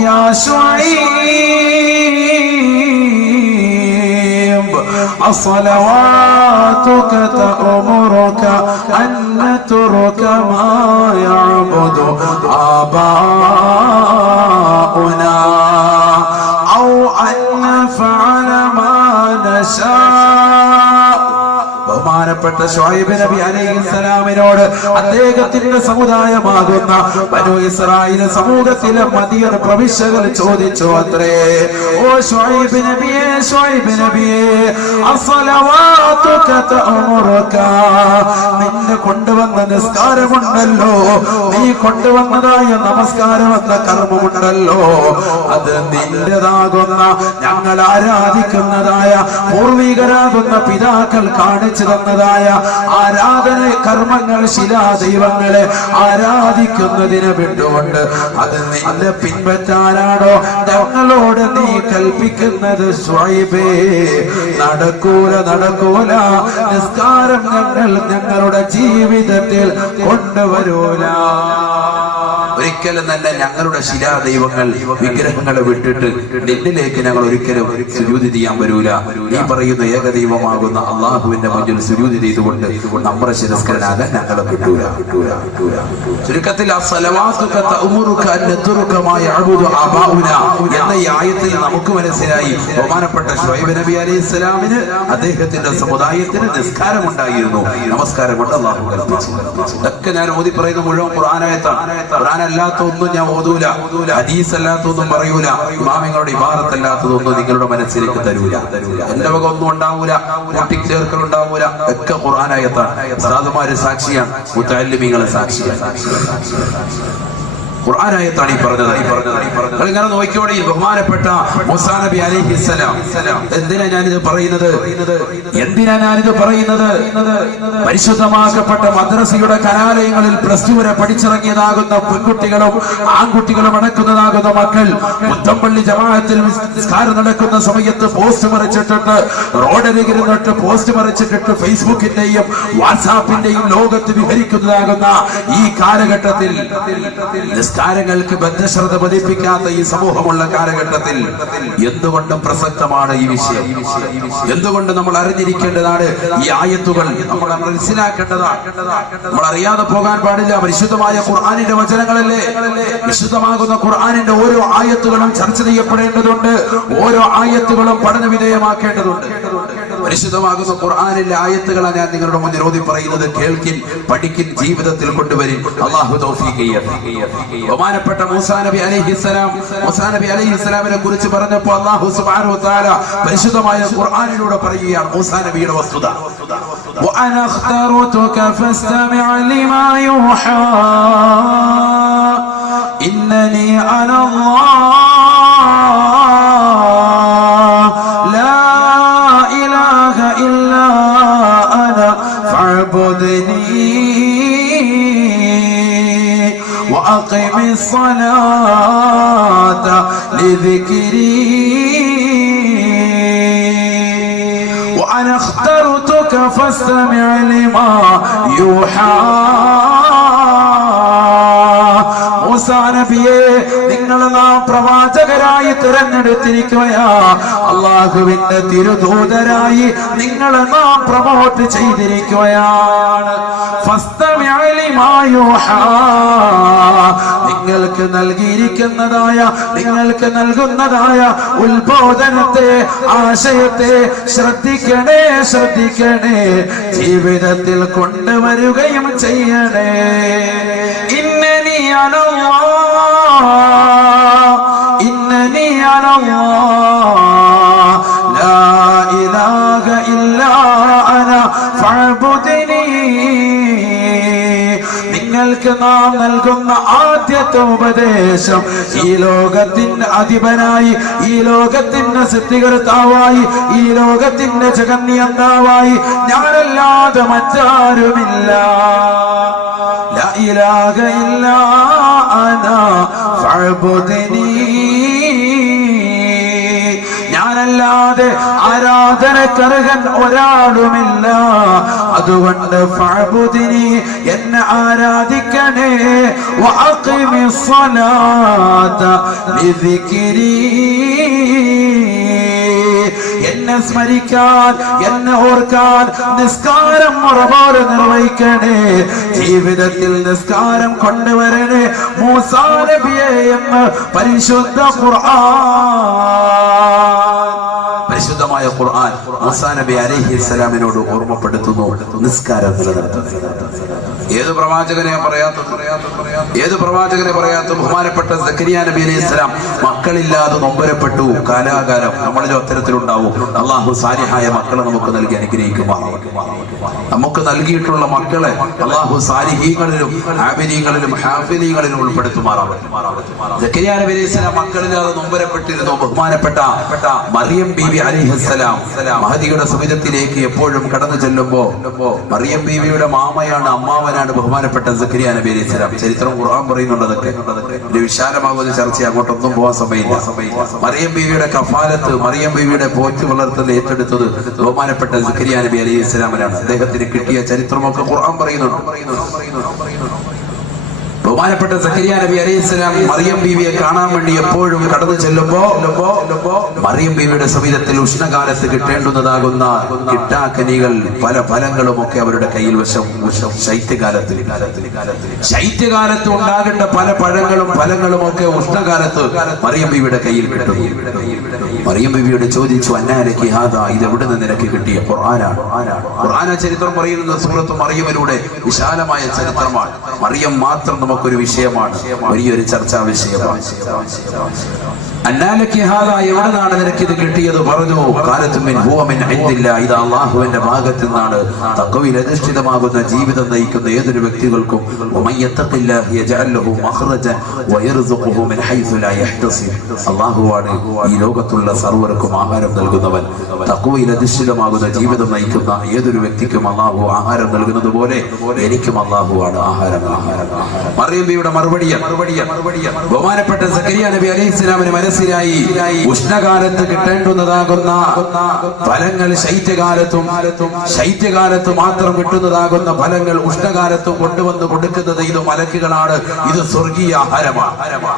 യാ ശുഐബ് أصلواتك تأمرك أن نترك ما يعبد آباؤنا أو أن نفعل ما نشاء. ബഹുമാനപ്പെട്ട ശുഐബ് നബി അലൈഹിസ്സലാമിനോട് അദ്ദേഹത്തിന്റെ സമുദായമാകുന്ന ബനൂ ഇസ്രായേൽ സമൂഹത്തിലെ മദീന പ്രവിശ്യകൾ ചോദിച്ചു അത്രേ, ഓ ശുഐബ് നബിയേ, ശുഐബ് നബിയേ, അസ്സലവാതുക തഅമുറുക, നിന്നെ കൊണ്ടുവന്ന നിസ്കാരമുണ്ടല്ലോ, നീ കൊണ്ടുവന്നതായ നമസ്കാരം എന്ന കർമ്മമുണ്ടല്ലോ, അത് നിന്റേതാകുന്ന ഞങ്ങൾ ആരാധിക്കുന്നതായ പൂർവികരാകുന്ന പിതാക്കൾ കാണിച്ചു തന്നതായ ആരാധന കർമ്മങ്ങൾ, ശിലാദൈവങ്ങളെ ആരാധിക്കുന്നതിന് വിട്ടുകൊണ്ട് അത് നിന്നെ പിൻപറ്റാനാണോ ഞങ്ങളോട് നീ കൽപ്പിക്കുന്നത്? ശുഐബേ, നടക്കൂല. നിസ്കാരം ഞങ്ങളുടെ ജീവിതത്തിൽ കൊണ്ടുവരൂല. ഒരിക്കലും തന്നെ ഞങ്ങളുടെ ശിലാദൈവങ്ങൾ, വിഗ്രഹങ്ങളെ വിട്ടിട്ട് നിന്നിലേക്ക് ഞങ്ങൾ ഒരിക്കലും സുജൂദ് ചെയ്യാൻ വരൂല. നീ പറയുന്ന ഏകദൈവമാകുന്ന അള്ളാഹുവിന്റെ മുന്നിൽ സുജൂദ് ചെയ്തുകൊണ്ട് നമ്മുടെ ശിരസ്കരനാകാൻ ഞങ്ങളെ കിട്ടൂല. ചുരുക്കത്തിൽ എന്ന ഈ ആയത്തിൽ നമുക്ക് മനസ്സിലായി ബഹുമാനപ്പെട്ട ശുഐബ് നബി അലൈഹിസ്സലാമിന് അദ്ദേഹത്തിന്റെ സമുദായത്തിന് നിസ്കാരമുണ്ടായിരുന്നു. നമസ്കാരം കൊണ്ട് അള്ളാഹു കൽപ്പിച്ചു. ഇതൊക്കെ ഞാൻ ഓതി പറയുന്ന മുഴുവൻ ഖുർആനായത്താണ്. ഖുർആനല്ലാത്ത ഒന്നും ഞാൻ ഓതൂല, ഹദീസ് അല്ലാത്തതൊന്നും പറയൂല, ഇമാമിങ്ങളുടെ ഇബാറത്തല്ലാത്തതൊന്നും നിങ്ങളുടെ മനസ്സിലേക്ക് തരൂല. എന്റെ വക ഒന്നും ഉണ്ടാവൂല, കൂട്ടിച്ചേർക്കൽ ഉണ്ടാവൂല. ഒക്കെ ഖുർആനായത്താണ്. ഉസ്താദുമാര് സാക്ഷിയാണ്, മുതഅല്ലിമീങ്ങളെ സാക്ഷിയാണ്. ഖുർആനായത്താണ് ഈ പറഞ്ഞത്. ഇങ്ങനെ നോക്കിയോടെ ഈ ബഹുമാനപ്പെട്ട മൂസാ നബി അലൈഹിസ്സലാം, എന്തിനാ ഞാനിത് പറയുന്നത്? പരിശുദ്ധമാക്കപ്പെട്ട മദ്രസയുടെ കലാലയങ്ങളിൽ പ്ലസ് ടു വരെ പഠിച്ചിറങ്ങിയതാകുന്ന പെൺകുട്ടികളും ആൺകുട്ടികളും അടക്കുന്നതാകുന്ന മക്കൾ മുത്തമ്പള്ളി ജമാഅത്തിൽ നിസ്കാരം നടക്കുന്ന സമയത്ത് പോസ്റ്റ് മറിച്ചിട്ടിട്ട്, റോഡരികിരുന്നിട്ട് പോസ്റ്റ് മറിച്ചിട്ടിട്ട് ഫേസ്ബുക്കിന്റെയും വാട്സാപ്പിന്റെയും ലോകത്ത് വിഹരിക്കുന്നതാകുന്ന ഈ കാലഘട്ടത്തിൽ നിസ്കാരങ്ങൾക്ക് ബദ്ധശ്രദ്ധ പതിപ്പിക്കാത്ത ഈ സമൂഹമുള്ള കാലഘട്ടത്തിൽ എന്തുകൊണ്ടും പ്രസക്തമാണ് ഈ വിഷയം. എന്തുകൊണ്ട് നമ്മൾ അറിഞ്ഞിരിക്കേണ്ടതാണ് ഈ ആയത്തുകൾ, നമ്മൾ മനസ്സിലാക്കേണ്ടതാണ്. നമ്മൾ അറിയാതെ പോകാൻ പാടില്ല. പരിശുദ്ധമായ ഖുർആനിന്റെ വചനങ്ങളല്ലേ, വിശുദ്ധമാകുന്ന ഖുർആനിന്റെ ഓരോ ആയത്തുകളും ചർച്ച ചെയ്യപ്പെടേണ്ടതുണ്ട്. ഓരോ ആയത്തുകളും പഠന വിധേയമാക്കേണ്ടതുണ്ട്. പരിശുദ്ധമാകുന്ന ഖുർആനിലെ ആയത്തുകളാണ് ഞാൻ നിങ്ങളുടെ മുന്നിൽ ഓതി പറയുന്നത്. കേൾക്കിൻ, പഠിക്കിൻ, ജീവിതത്തിൽ കൊണ്ടുവരിൻ. അല്ലാഹു തൗഫീഖ് ചെയ്യട്ടെ. ബഹുമാനപ്പെട്ട മൂസാ നബി അലൈഹിസ്സലാമിനെ കുറിച്ച് പറഞ്ഞപ്പോൾ അല്ലാഹു സുബ്ഹാനഹു വ തആല പരിശുദ്ധമായ ഖുർആനിലൂടെ പറയുകയാണ് മൂസാ നബിയുടെ വസ്തുത. വഅന അഖ്തറുതുക ഫസ്തമിഅ ലിമാ യൂഹാ ഇന്നനി അനല്ലാഹ് ലാ ഇലാഹ ഇല്ലാ അന ഫഅബ്ദുനി وأقم الصلاة لذكري وأنا اخترتك فاستمع لما يوحى. മൂസാ നബിയെ, നിങ്ങളെ നാം പ്രവാചകരായി തിരഞ്ഞെടുത്തിരിക്കുകയാ. അള്ളാഹുവിന്റെ തിരുദൂതരായി നിങ്ങളെ നാം പ്രമോട്ട് ചെയ്തിരിക്കുകയാണ്. ഫസ്തമിഅ ലിമാ യൂഹാ, നിങ്ങൾക്ക് നൽകിയിരിക്കുന്നതായ, നിങ്ങൾക്ക് നൽകുന്നതായ ഉത്ബോധനത്തെ, ആശയത്തെ ശ്രദ്ധിക്കണേ, ശ്രദ്ധിക്കണേ, ജീവിതത്തിൽ കൊണ്ടുവരികയും ചെയ്യണേ. ഇന്നനി അനല്ലാഹ്, ഇന്നനി അനല്ലാഹ് ലാ ഇലാഹ ഇല്ലാ അന ഫഅബ്ദുനി. നിങ്ങൾക്ക് നാം നൽകുന്ന ആദ്യത്തെ ഉപദേശം, ഈ ലോകത്തിന്റെ അധിപനായി, ഈ ലോകത്തിന്റെ സൃഷ്ടികർത്താവായി, ഈ ലോകത്തിന്റെ ജഗന്നിയന്താവായി ഞാനല്ലാതെ മറ്റാരുമില്ല. ലാ ഇലാഹ ഇല്ലാ അന ഫഅബ്ദുനി. ഞാനല്ലാതെ ആരാധനക്കർഹൻ ഒരാളുമില്ല. അതുകൊണ്ട് ഫഅബ്ദുനി, എന്നെ ആരാധിക്കണേ. വഅഖിമിസ് സ്വലാത ലിദിക്രി, എന്നെ സ്മരിക്കാൻ, എന്നെ ഓർക്കാൻ നിസ്കാരം മുറപോലെ നിർവഹിക്കണേ. ജീവിതത്തിൽ നിസ്കാരം കൊണ്ടുവരണേ മൂസാ നബിയെ എന്ന് പരിശുദ്ധ ഖുർആൻ. പരിശുദ്ധമായ ഖുർആൻ മൂസാ നബി അലൈഹിസ്സലാമിനോട് ഓർമ്മപ്പെടുത്തുന്നു നിസ്കാരം നിലനിർത്തുന്നത്. ഏത് പ്രവാചകനെ പറയാത്ത, ഏത് പ്രവാചകനെ പറയാത്ത ബഹുമാനപ്പെട്ട സക്കരിയ നബി അലൈഹിസ്സലാം മക്കളില്ലാതെ നൊമ്പരപ്പെട്ടു. കാലാകാലം നമ്മളിൽ അത്തരത്തിലുണ്ടാവും. അള്ളാഹു സാലിഹായ മക്കളെ നമുക്ക് നൽകി അനുഗ്രഹിക്കുമാറാവട്ടെ. നമുക്ക് നൽകിയിട്ടുള്ള മക്കളെ അള്ളാഹു സാലിഹീങ്ങളിലും ആബിദീങ്ങളിലും ഹാഫിദീങ്ങളിലും ഉൾപ്പെടുത്തുമാറാവട്ടെ. സക്കരിയ നബി അലൈഹിസ്സലാം മക്കളില്ലാതെ നൊമ്പരപ്പെട്ടിരുന്നു. ബഹുമാനപ്പെട്ട മറിയം ബീവി അലൈഹിസ്സലാം മഹദിയുടെ സുവിധത്തിലേക്ക് എപ്പോഴും കടന്നു ചെല്ലുമ്പോ മറിയം ബീവിയുടെ മാമയാണ്, അമ്മാവനാണ് ബഹുമാനപ്പെട്ട സക്കരിയ നബി അലൈഹിസ്സലാം. ചരിത്രം ഖുർആൻ പറയുന്നുണ്ട്. അതൊക്കെ ഒരു വിശാലമാകുന്ന ചർച്ച, അങ്ങോട്ടൊന്നും പോകാൻ സമയമില്ല. മറിയം ബീവിയുടെ കഫാലത്ത്, മറിയം ബീവിയുടെ പോറ്റ് വളർത്തൽ ഏറ്റെടുത്തത് ബഹുമാനപ്പെട്ട സക്കരിയ നബി അലൈഹിസ്സലാമിനാണ്. അദ്ദേഹത്തിന് കിട്ടിയ ചരിത്രമൊക്കെ ഖുർആൻ പറയുന്നുണ്ട്. ബഹുമാനപ്പെട്ട സക്കരിയ നബി അലൈഹിസ്സലാം മറിയം ബീവിയെ കാണാൻ വേണ്ടി എപ്പോഴും കടന്നു ചെല്ലുമ്പോ മറിയം ബീവിയുടെ സവിധത്തിൽ ഉഷ്ണകാലത്ത് കിട്ടേണ്ടുന്നതാകുന്ന കിട്ടാക്കനികൾ, പല ഫലങ്ങളും ഒക്കെ അവരുടെ കയ്യിൽ വശം. ശൈത്യകാലത്ത് ഉണ്ടാകേണ്ട പല പഴങ്ങളും ഫലങ്ങളും ഒക്കെ ഉഷ്ണകാലത്ത് മറിയം ബീവിയുടെ കയ്യിൽ കിട്ടും. മറിയം ബീവിയോട് ചോദിച്ചു, അന്നാലക്കി ഹാദാ, ഇത് എവിടെ നിന്ന് നിനക്ക് കിട്ടിയ? ഖുർആനാണ്. ഖുർആന ചരിത്രം പറയുന്ന സൂറത്ത് മറിയമിലൂടെ വിശാലമായ ചരിത്രമാണ്. മറിയം മാത്രം നമുക്കൊരു വിഷയമാണ്, വലിയൊരു ചർച്ചാ വിഷയമാണ്. അന്നാലക്കി ഹാദാ, എവിടെന്നാണ് നിനക്ക് ഇത് കിട്ടിയത്? പറഞ്ഞു, കാലത്ത് മിൻ ഹുവ മിൻ ഇൻദില്ലാ, ഇത് അല്ലാഹുവിന്റെ ഭാഗത്തു നിന്നാണ്. തഖ്വയിൽ അധിഷ്ഠിതമാകുന്ന ജീവിതം നയിക്കുന്ന ഏതൊരു വ്യക്തികൾക്കും വമൻ യത്തഖില്ലാഹ യജഅൽ ലഹു മഖ്റജൻ വയർസുഖുഹു മിൻ ഹൈസു ലാ യഹ്തസിബ്, അല്ലാഹുവാണ് ഈ ലോകത്തുള്ള സർവ്വർക്കും ആഹാരം നൽകുന്നവൻ. തഖ്വയിൽ അധിഷ്ഠിതമാകുന്ന ജീവിതം നയിക്കുന്ന ഏതൊരു വ്യക്തിക്കും അല്ലാഹു ആഹാരം നൽകുന്നത് പോലെ എനിക്കും അല്ലാഹുവാണ് ആഹാരം. മറിയം ബീവിയുടെ മറുപടി ബഹുമാനപ്പെട്ട സക്കരിയ നബി അലൈഹിസ്സലാമിന് മനസ്സിലായി. ഉഷ്ണകാലത്ത് കിട്ടേണ്ടുന്നതാകുന്ന ഫലങ്ങൾ ശൈത്യകാലത്ത് മാത്രം കിട്ടുന്നതാകുന്ന ഫലങ്ങൾ ഉഷ്ണകാലത്തും കൊണ്ടുവന്ന് കൊടുക്കുന്നത് ഇത് മലക്കുകളാണ്. ഇത് സ്വർഗീയ ആഹാരമാണ്,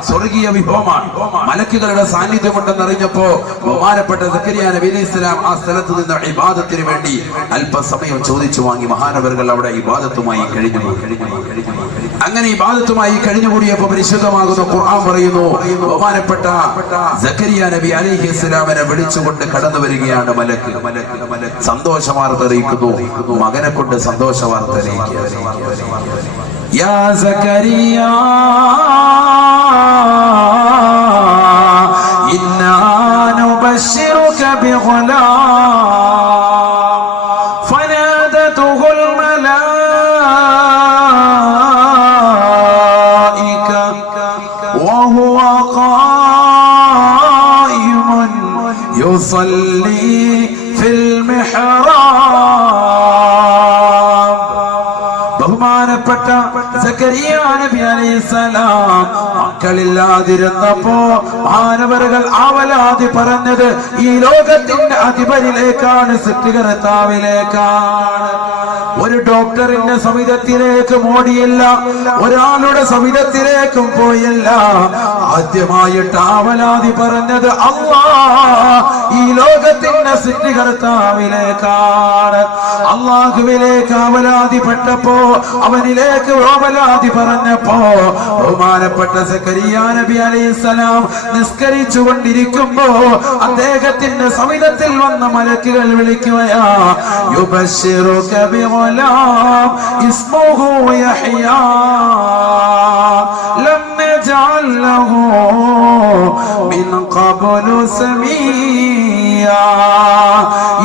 സ്വർഗീയ വിഭവമാണ്. മലക്കുകളുടെ സാന്നിധ്യം ഉണ്ടെന്നറിഞ്ഞപ്പോ ബഹുമാനപ്പെട്ട സക്കരിയ നബി അലൈഹിസ്സലാം ആ സ്ഥലത്ത് നിന്ന് ഇബാദത്തിന് വേണ്ടി അല്പസമയം ചോദിച്ചു വാങ്ങി. മഹാനവറുകൾ അവിടെ ഇബാദത്തുമായി കഴിഞ്ഞു. അങ്ങനെ ഇബാദത്തുമായി കഴിഞ്ഞുകൂടിയപ്പോൾ പരിശുദ്ധമാകുന്ന ഖുർആൻ പറയുന്നു, ബഹുമാനപ്പെട്ട സക്കരിയ നബി അലൈഹിസ്സലാമിനെ വിളിച്ചുകൊണ്ട് കടന്നു വരികയാണ് മലക്ക്. സന്തോഷ വാർത്ത അറിയിക്കുന്നു, മകനെ കൊണ്ട് സന്തോഷ വാർത്ത അറിയിക്കുക. യാ സക്കരിയ ഇന്നാ നുബശ്ശിറുക ബിഗുലാം ഫനാദതുഹു الملائكة وهو قائم يصلي في المحراب. ബഹുമാനപ്പെട്ട സക്കരിയ നബി അലൈഹിസ്സലാം മക്കളില്ലാതിരുന്നപ്പോ മാനവറുകൾ ആവലാതി പറഞ്ഞത് ഈ ലോകത്തിന്റെ അധിപരിലേക്കാണ്, സൃഷ്ടികർത്താവിലേക്കാണ്. ഒരു ഡോക്ടറിന്റെ സമിതത്തിലേക്ക് ഓടിയില്ല, ഒരാളുടെ സമിതത്തിലേക്കും പോയില്ല. ആദ്യമായിട്ട് ആവലാതി പറഞ്ഞത് ഈ ലോകത്തിന്റെ സൃഷ്ടികർത്താവിലേക്കാണ്. അള്ളാഹുവിലേക്ക് ആവലാതിപ്പെട്ടപ്പോ, അവനിലേക്ക് ഓവലാതി പറഞ്ഞപ്പോ ബഹുമാനപ്പെട്ട സക്കരിയ നബി അലൈഹിസ്സലാം നിസ്കരിച്ചു കൊണ്ടിരിക്കുമ്പോ അദ്ദേഹത്തിന്റെ സമിതത്തിൽ വന്ന മലക്കുകൾ വിളിക്കുകയാ, യുബശ്ശിറുക ബിഗുലാം ഇസ്മുഹു യഹ്യാ ലം നജഅൽ ലഹു മിൻ ഖബ്ലു സമീയാ.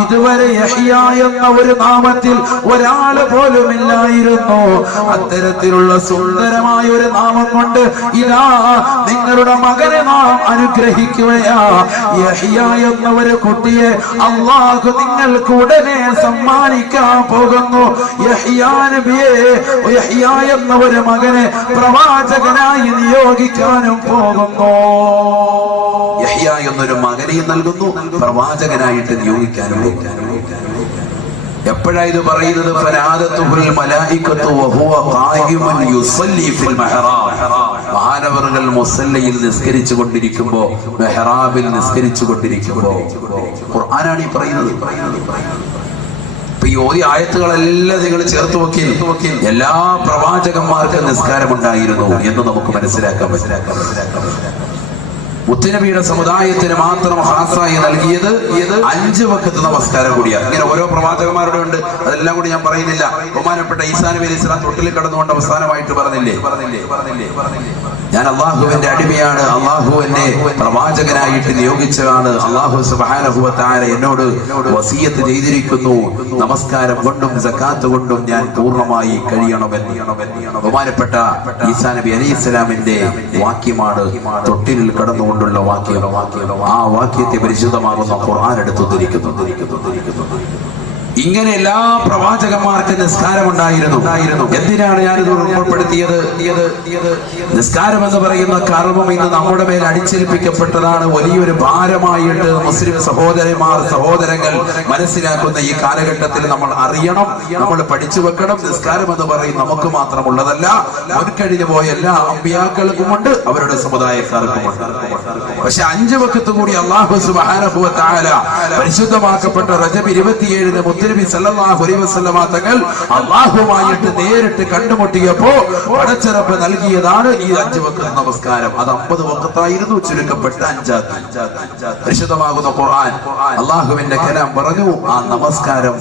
ഇതുവരെ യഹ്യ എന്ന ഒരു നാമത്തിൽ ഒരാള് പോലുമില്ലായിരുന്നു. അത്തരത്തിലുള്ള സുന്ദരമായ ഒരു നാമം കൊണ്ട് ഇതാ നിങ്ങളുടെ മകനെ നാം അനുഗ്രഹിക്കുകയാ. യഹ്യ എന്ന ഒരു കുട്ടിയെ അല്ലാഹു നിങ്ങൾക്ക് ഉടനെ സമ്മാനിക്കാൻ പോകുന്നു. യഹ്യ നബിയെ, യഹ്യ എന്ന ഒരു മകനെ പ്രവാചകനായി നിയോഗിക്കാനും പോകുന്നു. യഹ്യ എന്നൊരു മകനെ നൽകുന്നു, പ്രവാചകനായിട്ട് നിയോഗിക്കാനും. എപ്പോഴാ ഇത് പറയുന്നത്? ഫനാദതുഹുൽ മലായികത്തു വഹുവ ഖായിമുൻ യുസല്ലി ഫിൽ മഹ്റാബ്. മഹാനവറുകൾ മുസല്ലയിൽ നിസ്കരിച്ചു കൊണ്ടിരിക്കുമ്പോ, മെഹ്റാബിൽ നിസ്കരിച്ചു കൊണ്ടിരിക്കുമ്പോ, ഖുർആനാണ് ഈ പറയുന്നത്. ഈ ഓതി ആയത്തുകളെല്ലാം നിങ്ങൾ ചേർത്ത് നോക്കി, എല്ലാ പ്രവാചകന്മാർക്കും നിസ്കാരമുണ്ടായിരുന്നു എന്ന് നമുക്ക് മനസ്സിലാക്കാൻ. മുത്തുനബിയുടെ സമുദായത്തിന് മാത്രം ഖാസായി നൽകിയത് 5 വഖത്ത് നമസ്കാരം കൂടിയാണ്. ഇങ്ങനെ ഓരോ പ്രവാചകന്മാരുടെ ഉണ്ട്, അതെല്ലാം കൂടി ഞാൻ പറയുന്നില്ല. ബഹുമാനപ്പെട്ട ഈസാ നബി അലൈഹി സ്വലാം തൊട്ടിൽ കടന്നുകൊണ്ട് അവസാനമായിട്ട് പറഞ്ഞില്ലേ, ഞാൻ അള്ളാഹുവിന്റെ അടിമയാണ്, അള്ളാഹു എന്നെ പ്രവാചകനായിട്ട് നിയോഗിച്ചതാണ്, അള്ളാഹു സുബ്ഹാനഹു വ തആല എന്നോട് വസിയത്ത് ചെയ്തിരിക്കുന്നു, നമസ്കാരം കൊണ്ടും സകാത്ത് കൊണ്ടും ഞാൻ പൂർണ്ണമായി കഴിയണമെന്ന്. ബഹുമാനപ്പെട്ട ഈസാ നബി അലൈഹി സ്വലാമിന്റെ വാക്യമാണ് തൊട്ടിലിൽ കടന്നു കൊണ്ടുള്ള വാക്യം. ആ വാക്യത്തെ പരിശുദ്ധമാകുന്ന ഖുർആൻ എടുത്തുദ്ധരിക്കുന്നു. ഇങ്ങനെ എല്ലാ പ്രവാചകന്മാർക്കും നിസ്കാരമുണ്ടായിരുന്നു. എന്തിനാണ് ഞാനിത് ഉൾപ്പെടുത്തിയത്? നിസ്കാരം എന്ന് പറയുന്ന കർമ്മം ഇന്ന് നമ്മുടെ മേൽ അടിച്ചേൽപ്പിക്കപ്പെട്ടതാണ്. വലിയൊരു ഭാരമായിട്ട് മുസ്ലിം സഹോദരങ്ങൾ മനസ്സിലാക്കുന്ന ഈ കാലഘട്ടത്തിൽ നമ്മൾ അറിയണം, നമ്മൾ പഠിച്ചു വെക്കണം. നിസ്കാരം എന്ന് പറയും നമുക്ക് മാത്രമുള്ളതല്ല, മുൻകഴിഞ്ഞു പോയ എല്ലാ അമ്പിയാക്കൾക്കുമുണ്ട്, അവരുടെ സമുദായക്കാർക്കുമുണ്ട്. പക്ഷെ 5 വഖത്ത് കൂടി അല്ലാഹു സുബ്ഹാനഹു വ തആല പരിശുദ്ധമാക്കപ്പെട്ട റജബ് 27-ന് മുത്തുനബി സല്ലല്ലാഹു അലൈഹി വസല്ലമ തങ്ങൾ അല്ലാഹുവുമായിട്ട് നേരിട്ട് കണ്ടുമുട്ടിയപ്പോ പടച്ചറപ്പ് നൽകിയതാണ് ഈ 5 വഖത്ത് നമസ്കാരം. അത് 50 വഖത്തായിരുന്നു, ചുരുക്കപ്പെട്ട 5. പരിശുദ്ധമാകുന്ന ഖുർആൻ അല്ലാഹുവിന്റെ കലാം പറഞ്ഞു, ആ നമസ്കാരം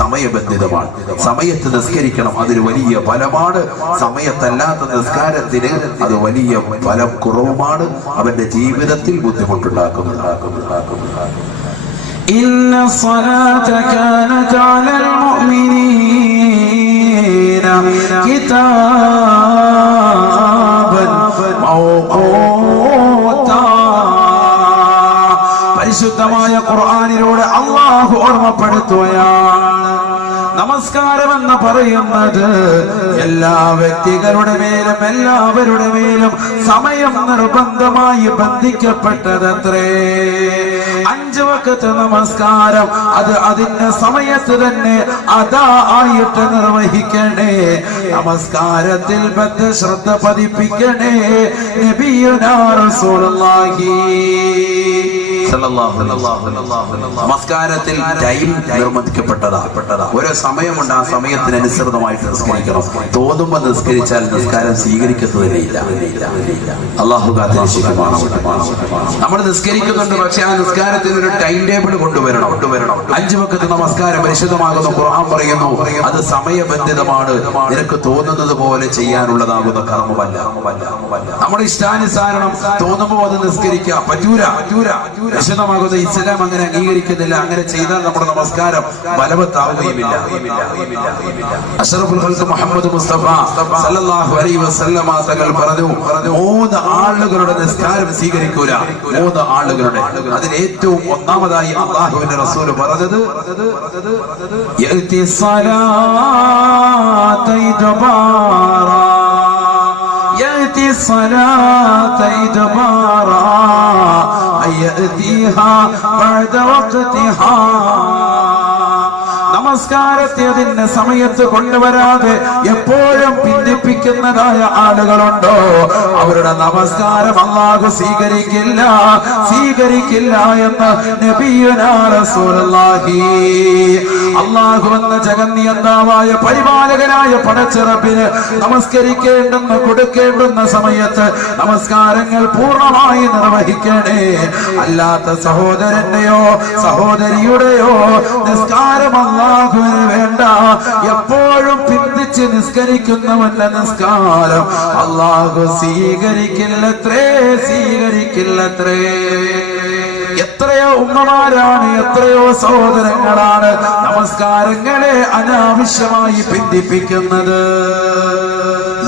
സമയബന്ധിതമാണ്. സമയത്ത് നിസ്കരിക്കണം, അതൊരു വലിയ ഫലമാണ്. സമയത്തല്ലാത്ത നിസ്കാരത്തിന് അത് വലിയ ഫലം കുറവുമാണ്, അവന്റെ ജീവിതത്തിൽ ബുദ്ധിമുട്ടുണ്ടാക്കുന്നു. إن الصلاة كانت على المؤمنين كتابا موقوتا. പരിശുദ്ധമായ ഖുർആനിലൂടെ അല്ലാഹു ഓർമ്മപ്പെടുത്തുകയാണ്, നമസ്കാരം എന്ന് പറയുന്നത് എല്ലാ വ്യക്തികളുടെ മേലും എല്ലാവരുടെ മേലും സമയം നിർബന്ധമായി ബന്ധിക്കപ്പെട്ടതത്രേ. 5 വഖത്ത് നമസ്കാരം അത് അതിന്റെ സമയത്ത് തന്നെ അതാ ആയിട്ട് നിർവഹിക്കണേ. നമസ്കാരത്തിൽ ശ്രദ്ധ പതിപ്പിക്കണേ. നബിയുനാ റസൂലുള്ളാഹി നമസ്കാരത്തിൽ ടൈം നിർബന്ധിക്കപ്പെട്ടതാ. ഒരു സമയമുണ്ട്, ആ സമയത്തിനനുസൃതമായിട്ട് നിസ്കരിക്കണം. തോന്നുമ്പോൾ നിസ്കരിച്ചാൽ നിസ്കാരം സ്വീകരിക്കുന്നതിനില്ല. അല്ലാഹു കാത്തിരക്ഷിക്കുമാണ്. നമ്മൾ നിസ്കരിക്കുന്നുണ്ട്, പക്ഷെ ആ നിസ്കാരത്തിന് ഒരു ടൈം ടേബിൾ കൊണ്ടുവരണം. 5 വഖത്ത് നമസ്കാരം പരിശുദ്ധമാകുന്ന ഖുർആൻ പറയുന്നു അത് സമയബന്ധിതമാണ്. നിനക്ക് തോന്നുന്നത് പോലെ ചെയ്യാനുള്ളതാകുന്ന കർമ്മമല്ല. നമ്മുടെ ഇഷ്ടാനുസാരണം തോന്നുമ്പോൾ അത് നിസ്കരിക്കാം, പറ്റൂല. വിശദമാകുന്ന ഇസ്ലാം അങ്ങനെ അംഗീകരിക്കുന്നില്ല. അങ്ങനെ ചെയ്താൽ നമ്മുടെ നമസ്കാരം ബലവത്താവുകയുമില്ല. അഷ്റഫുൽ ഖൽഖ് മുഹമ്മദ് മുസ്തഫ സല്ലല്ലാഹു അലൈഹി വസല്ലമ തങ്ങൾ പറഞ്ഞു 3 ആളുകളുടെ നിസ്കാരം സ്വീകരിക്കൂല. 3 ആളുകളുടെ. അതിൽ ഏറ്റവും ഒന്നാമതായി അല്ലാഹുവിന്റെ റസൂൽ പറഞ്ഞത് യഅതി സ്വലാത്ത ഇദ്ബാറാ يأتي الصلاة إدبارا يأتيها بعد وقتها. നമസ്കാരത്തെ അതിന്റെ സമയത്ത് കൊണ്ടുവരാതെ എപ്പോഴും ഭിന്നിപ്പിക്കുന്നതായ ആളുകളുണ്ടോ അവരുടെ നമസ്കാരം അല്ലാഹു സ്വീകരിക്കില്ല എന്ന് നബിയുനാ റസൂലുള്ളാഹി. അല്ലാഹു എന്ന ജഗന്നിയന്താവായ പരിപാലകനായ പടച്ചറബിന് നമസ്കരിക്കേണ്ടുന്ന കൊടുക്കേണ്ടുന്ന സമയത്ത് നമസ്കാരങ്ങൾ പൂർണ്ണമായി നിർവഹിക്കണേ. അല്ലാത്ത സഹോദരന്റെയോ സഹോദരിയുടെയോ നിസ്കാരം അല്ലാഹുവിന് വേണ്ട. എപ്പോഴും പിന്തിച്ച് നിസ്കരിക്കുന്നവന്റെ നിസ്കാരം അല്ലാഹു സ്വീകരിക്കില്ലത്രേ. എത്രയോ ഉമ്മമാരാണ്, എത്രയോ സഹോദരങ്ങളാണ് നമസ്കാരങ്ങളെ അനാവശ്യമായി പിന്തിപ്പിക്കുന്നത്.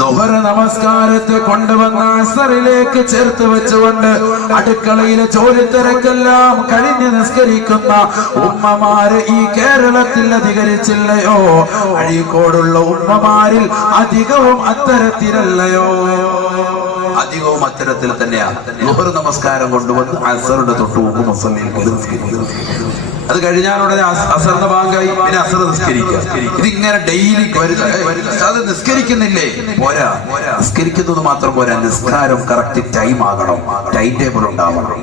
ളുഹർ നമസ്കാരത്തെ കൊണ്ടുവന്ന അസറിലേക്ക് ചേർത്ത് വെച്ചുകൊണ്ട് അടുക്കളയിലെ ജോലി തിരക്കെല്ലാം കഴിഞ്ഞ് നിസ്കരിക്കുന്ന ഉമ്മമാര് ഈ കേരളത്തിൽ അധികരിച്ചില്ലയോ? അഴീക്കോടുള്ള ഉമ്മമാരിൽ അധികവും അത്തരത്തിലല്ലയോ? അധികവും അത്തരത്തിൽ തന്നെയാണ്. ളുഹർ നമസ്കാരം കൊണ്ടുവന്ന് അസറിന്റെ തൊട്ട് മുമ്പ് മുസല്ലിയിൽ നിസ്കരിക്കും. അത് കഴിഞ്ഞാലുടനെ അസറിന്റെ ഭാഗമായി പിന്നെ അസർ നിസ്കരിക്കുക. ഇതിങ്ങനെ ഡെയിലി അത് നിസ്കരിക്കുന്നില്ലേ? പോരാ. നിസ്കരിക്കുന്നത് മാത്രം പോരാ, നിസ്കാരം കറക്റ്റ് ടൈം ആകണം, ടൈം ടേബിൾ ഉണ്ടാവണം.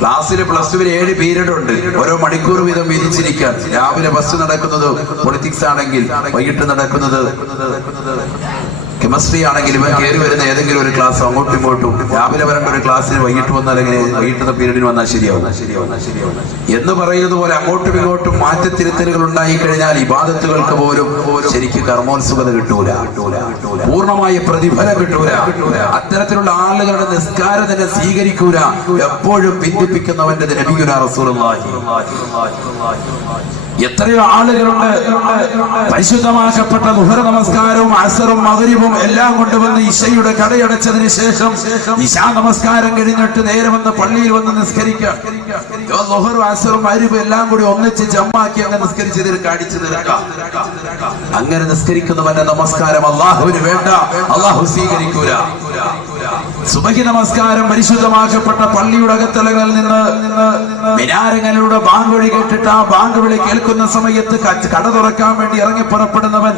ക്ലാസ്സിൽ +2 7 പീരീഡ് ഉണ്ട്. ഓരോ മണിക്കൂർ വീതം വിധിച്ചിരിക്കാൻ. രാവിലെ ഫസ്റ്റ് നടക്കുന്നത് പൊളിറ്റിക്സ് ആണെങ്കിൽ വൈകിട്ട് നടക്കുന്നത് കെമിസ്ട്രി ആണെങ്കിൽ ഇവൻ കയറി വരുന്ന ഏതെങ്കിലും ഒരു ക്ലാസ് അങ്ങോട്ടും ഇങ്ങോട്ടും. രാവിലെ വരേണ്ട ഒരു ക്ലാസ്സിന് വൈകിട്ട് വന്നാൽ എങ്ങനെ? വൈകിട്ടത്തെ പീരീഡിന് വന്നാൽ ശരിയാവും എന്ന് പറയുന്നത് പോലെ അങ്ങോട്ടും ഇങ്ങോട്ടും മാറ്റത്തിരുത്തലുകൾ ഉണ്ടായി കഴിഞ്ഞാൽ ഇബാദത്തുകൾക്ക് പോലും ശരിക്കും കർമ്മോത്സുകത കിട്ടൂല, പൂർണ്ണമായ പ്രതിഫലം കിട്ടൂല. അത്തരത്തിലുള്ള ആളുകളുടെ നിസ്കാരം തന്നെ സ്വീകരിക്കൂല. എപ്പോഴും ഭിന്നിപ്പിക്കുന്നവന്റെ നബിയുനാ റസൂലുള്ളാഹി. എത്രയോ ആളുകളുണ്ട് പരിശുദ്ധമാക്കപ്പെട്ട ളുഹർ നമസ്കാരവും അസറും മഗ്രിബും എല്ലാം കൊണ്ടുവന്ന് ഇശയുടെ കടയടച്ചതിന് ശേഷം ഇശാ നമസ്കാരം കഴിഞ്ഞിട്ട് നേരെ വന്ന് പള്ളിയിൽ വന്ന് നിസ്കരിക്കാം. ളുഹറും അസറും മഗ്രിബും എല്ലാം കൂടി ഒന്നിച്ച് ജമ്മാക്കി അങ്ങ് നിസ്കരിച്ച് അടിച്ചു നിൽക്കാം. അങ്ങനെ നിസ്കരിക്കുന്നവന്റെ നമസ്കാരം അല്ലാഹുവിന് വേണ്ട, അല്ലാഹു സ്വീകരിക്കൂല. സുബഹി നമസ്കാരം പരിശുദ്ധമാക്കപ്പെട്ട പള്ളിയുടെ അകത്തളങ്ങളിൽ നിന്ന് മിനാരങ്ങളിലൂടെ ബാങ്ക് വിളി കേട്ടിട്ട് ആ ബാങ്ക് വിളി കേൾക്കുന്ന സമയത്ത് കട തുറക്കാൻ വേണ്ടി ഇറങ്ങി പുറപ്പെടുന്നവൻ,